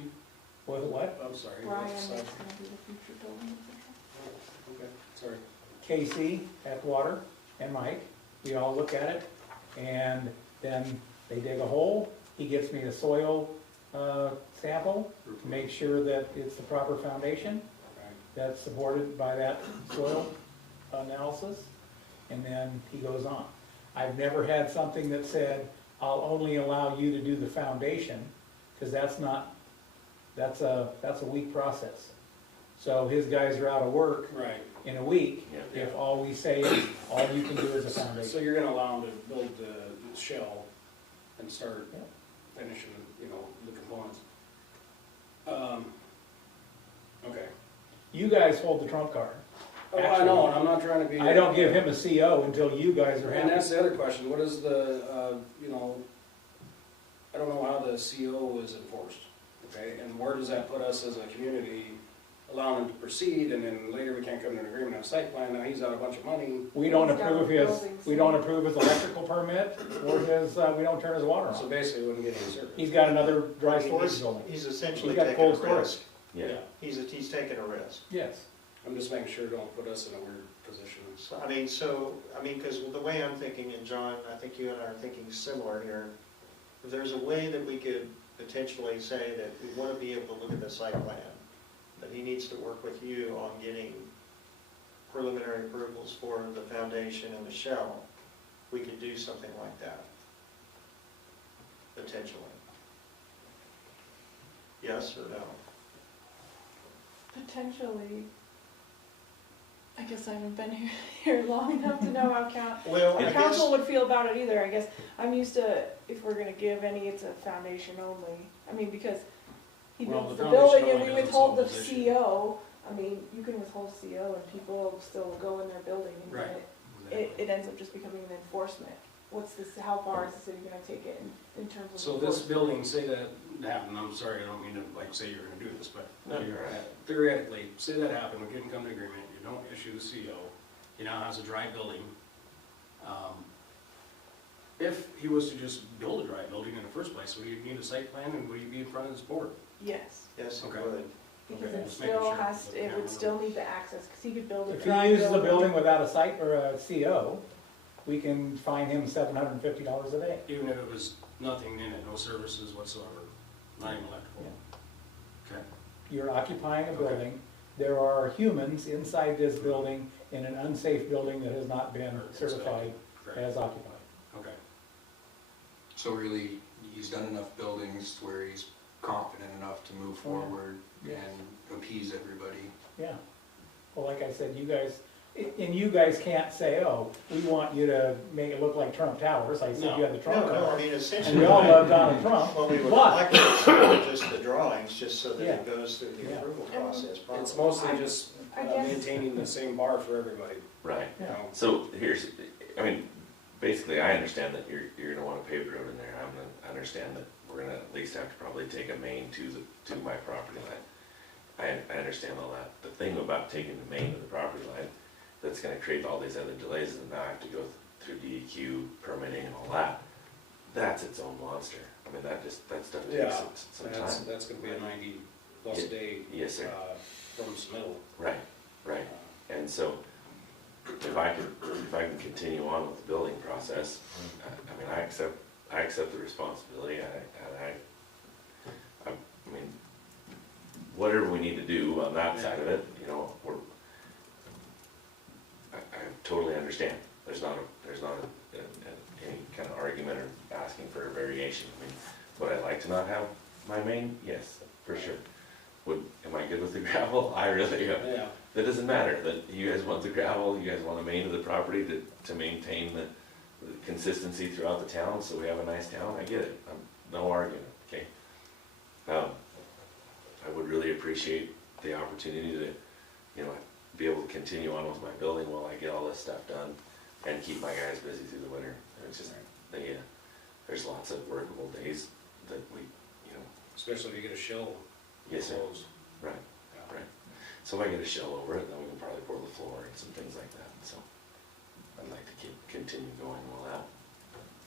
With what? I'm sorry. Brian what's is the gonna side? be the future building official. Okay, sorry. Casey at Water and Mike, we all look at it, and then they dig a hole, he gets me a soil, sample to make sure that it's the proper foundation Right. that's supported by that soil analysis, and then he goes on. I've never had something that said, I'll only allow you to do the foundation, because that's a weak process. So his guys are out of work Right, in a week, Yeah. if all we say is, all you can do is a so foundation. you're gonna allow them to build the shell and start Yeah. finishing, the components. Okay. You guys hold the trump card. Oh, I know, and I'm not trying to be. I don't give him a CO until you guys are And happy. that's the other question, what is the, I don't know how the CO is enforced, okay? And where does that put us as a community, allowing him to proceed, and then later we can't come to an agreement on a site plan, now he's out a bunch of money, We don't He's got approve his, buildings. we don't approve his electrical permit, or his, we don't turn his water so on. basically we wouldn't get any service. He's got another dry I mean, storage building. He's essentially He's got taking a cold storage. risk. Yeah. He's taking a risk. Yes. I'm just making sure don't put us in a weird position. Because the way I'm thinking, and John, I think you and I are thinking similar here, if there's a way that we could potentially say that we want to be able to look at the site plan, that he needs to work with you on getting preliminary approvals for the foundation and the shell, we could do something like that, potentially. Yes or no? Potentially. I guess I haven't been here long enough to know how Well, I the guess, council would feel about it either, I guess. I'm used to, if we're gonna give any, it's a foundation only. I mean, because he Well, builds the the foundation building and only we doesn't withhold the solve this issue. CO. I mean, you can withhold CO and people still go in their building and Right. it ends up just becoming an enforcement. What's this, how far is the city gonna take it in terms of? So this building, say that happened, I'm sorry, I don't mean to say you're gonna do this, but No, you're right. theoretically, say that happened, we couldn't come to agreement, you don't issue the CO, he now has a dry building. If he was to just build a dry building in the first place, would he need a site plan and would he be in front of this board? Yes, yes, it Okay. would. because Okay, it just making still sure. has, it would still need the access, cause he could build a If he dry uses the building building. without a site or a CO, we can fine him $750 a day. Even if it was nothing in it, no services whatsoever, not even electrical? Okay, You're occupying a Okay. building. There are humans inside this building in an unsafe building that has not been certified correct, as occupied. okay. So really, he's done enough buildings where he's confident enough to move Oh, yeah. forward Yeah. and appease everybody. Yeah. Well, like I said, you guys, and you guys can't say, oh, we want you to make it look like Trump Towers. I said you had the No, Trump no, I Tower. mean, And essentially. we all love Donald Trump, Well, we would but, like to see just the drawings, just so that Yeah. it goes through the Yeah. approval process properly. It's mostly just I guess- maintaining the same bar for everybody, Right. you know? So here's, basically, I understand that you're gonna want a paved road in there. I understand that we're gonna at least have to probably take a main to my property line. I understand all that. The thing about taking the main to the property line, that's gonna create all these other delays, and now I have to go through DEQ permitting and all that. That's its own monster. I mean, that stuff takes Yeah, some That's time. gonna be a 90-plus Yeah. day. Yes, sir. From submittal. Right, right. And so, if I can continue on with the building process, I accept the responsibility, I mean, whatever we need to do on that side of it, I totally understand. There's not any kind of argument or asking for a variation. I mean, would I like to not have my main? Yes, for sure. Am I good with the gravel? I really am. Yeah, That doesn't matter, that you guys want the gravel, you guys want a main to the property to maintain the consistency throughout the town, so we have a nice town, I get it, no argument, okay? I would really appreciate the opportunity to, be able to continue on with my building while I get all this stuff done and keep my guys busy through the winter. It's just, there's lots of workable days that we, especially if you get a shell yes, sir, closed. right. Yeah. Right. So if I get a shell over it, then we can probably pour the floor and some things like that, so. I'd like to continue going with that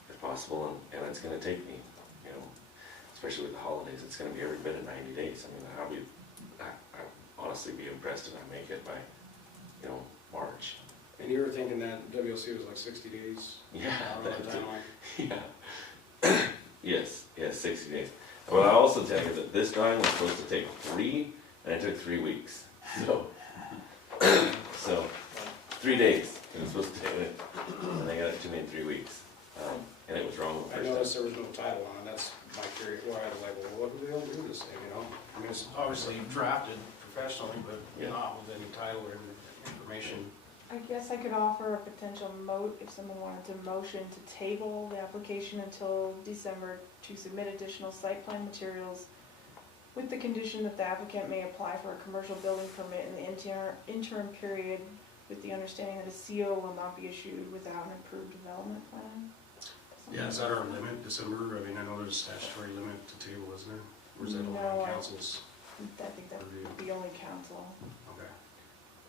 if possible, and it's gonna take me, you know, especially with the holidays, it's gonna be every bit of 90 days. I mean, I'd honestly be impressed if I make it by, you know, March. And you were thinking that WLC was like 60 days? Yeah, Out of the that's it. timeline? Yeah. Yes, 60 days. Well, I'll also tell you that this drawing was supposed to take 3, and it took 3 weeks. So 3 days it was supposed to take it, and they got it to me in 3 weeks. And it was wrong the I first noticed time. there was no title on it, that's my curiosity, why I was like, well, what do they all do this thing, you know? I mean, it's obviously drafted professionally, but Yeah. not with any title or information. I guess I could offer a potential if someone wanted to motion to table the application until December to submit additional site plan materials with the condition that the applicant may apply for a commercial building permit in the interim period with the understanding that a CO will not be issued without an approved development plan. Yeah, is that our limit, December? I mean, I know there's a statutory limit to table, isn't there? Or is that only No, on I- council's I think that review? would be only council. Okay.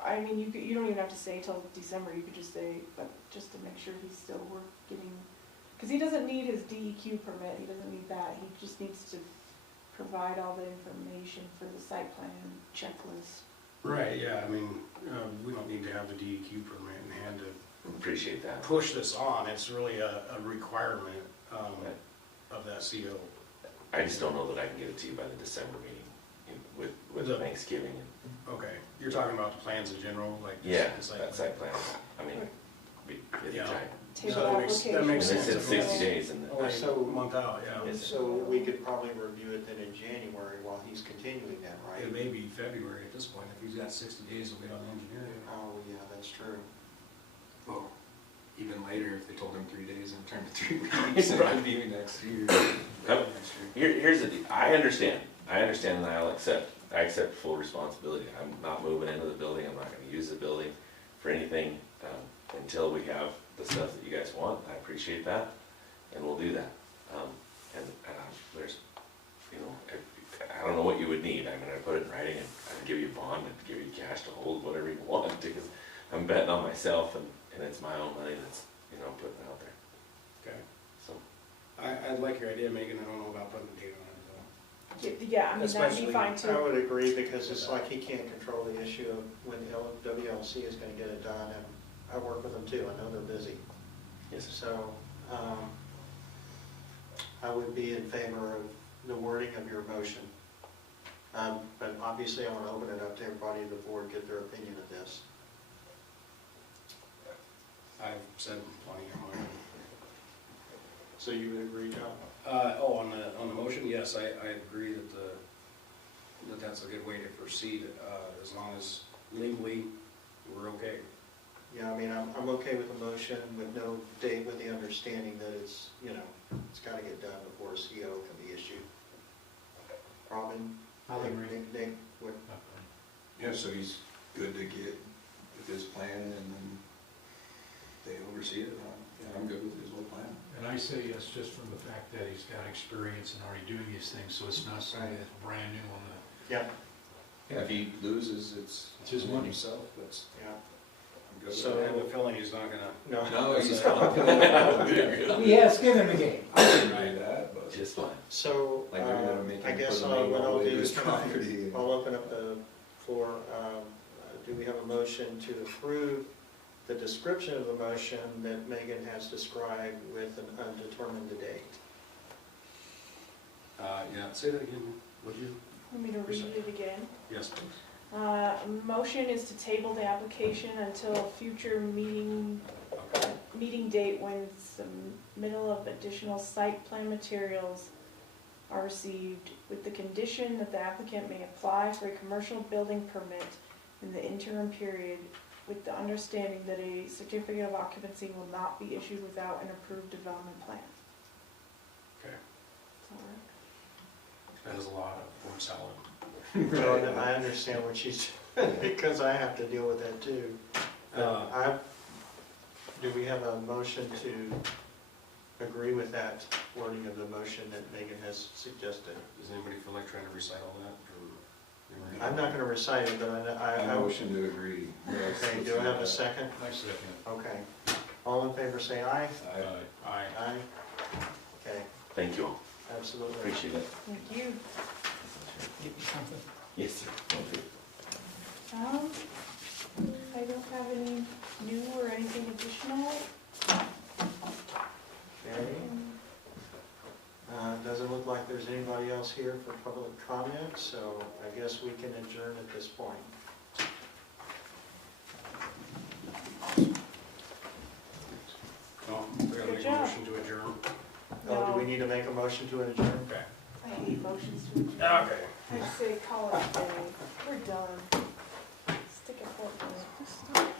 I mean, you don't even have to say till December, you could just say, but just to make sure he's still getting, because he doesn't need his DEQ permit, he doesn't need that, he just needs to provide all the information for the site plan checklist. Right, yeah, I mean, we don't need to have the DEQ permit in hand to Appreciate that. push this on, it's really a requirement of that CO. I just don't know that I can get it to you by the December meeting with The- Thanksgiving. Okay, you're talking about the plans in general, like? Yeah, the site that plan? site plan. I mean, it'd be Yeah. tight. Table that makes- that application. makes And they sense. said 60 days and Only a month out, yeah. Yes. So we could probably review it then in January while he's continuing that, right? It may be February at this point, if he's got 60 days to wait on engineering. Oh, yeah, that's true. Well, even later, if they told him 3 days and turned to 3 weeks, it would be next year. Here's the deal. I understand and I accept full responsibility. I'm not moving into the building, I'm not gonna use the building for anything, until we have the stuff that you guys want. I appreciate that, and we'll do that. There's, you know, I don't know what you would need. I'm gonna put it in writing, and I'd give you a bond, and give you cash to hold, whatever you want, because I'm betting on myself, and it's my own money that's, you know, putting out there, Okay. so. I'd like your idea, Megan, I don't know about putting a date on it, Yeah, I mean, that'd Especially- be fine I too. would agree, because it's like he can't control the issue of when WLC is gonna get it done, and I work with them too, I know they're busy. Yes, sir. So, I would be in favor of the wording of your motion. But obviously, I want to open it up to everybody, the board, get their opinion of this. I've said plenty of mine. So you would agree, John? On the motion, yes, I agree that that's a good way to proceed, as long as legally we're okay. Yeah, I mean, I'm okay with the motion with no date, with the understanding that it's, you know, it's got to get done before a CO can be issued. Robin? I'll agree. Nick, what? Yeah, so he's good to get with his plan, and then they oversee it. Yeah, I'm good with his whole plan. And I say yes, just from the fact that he's got experience and already doing these things, so it's not something that's brand new on the, Yeah, Yeah, if he loses, it's his money. himself, but yeah. I'm good with So- it. I have a feeling he's not gonna. No. No, he's not. He has skin in the game. I can do that, but Just fine. So, like they're gonna make I him guess put the name what all I'll the way do to his is property. I'll open up the floor. Do we have a motion to approve the description of the motion that Megan has described with an undetermined date? Yeah, say that again, would you? Want me to read it again? Yes, please. Motion is to table the application until a future meeting date when submittal of additional site plan materials are received, with the condition that the applicant may apply for a commercial building permit in the interim period, with the understanding that a certificate of occupancy will not be issued without an approved development plan. Okay. All right. That is a lot of word salad. Well, I understand what she's, because I have to deal with that too. Do we have a motion to agree with that wording of the motion that Megan has suggested? Does anybody feel like trying to recite all that, or? I'm not going to recite it, but I motion to agree. Okay, do I have a second? I second. Okay. All in favor, say aye. Aye. Aye. Okay, Thank you all, absolutely. appreciate it. Thank you. Get you something. Yes, sir. Thank you. I don't have any new or anything additional. Okay. Doesn't look like there's anybody else here for public comment, so I guess we can adjourn at this point. Oh, we gotta Good make a job. motion to adjourn. Oh, do we No. need to make a motion to adjourn? Okay. I hate motions to adjourn. Okay. I'd say call it a day. We're done. Stick a fork in it.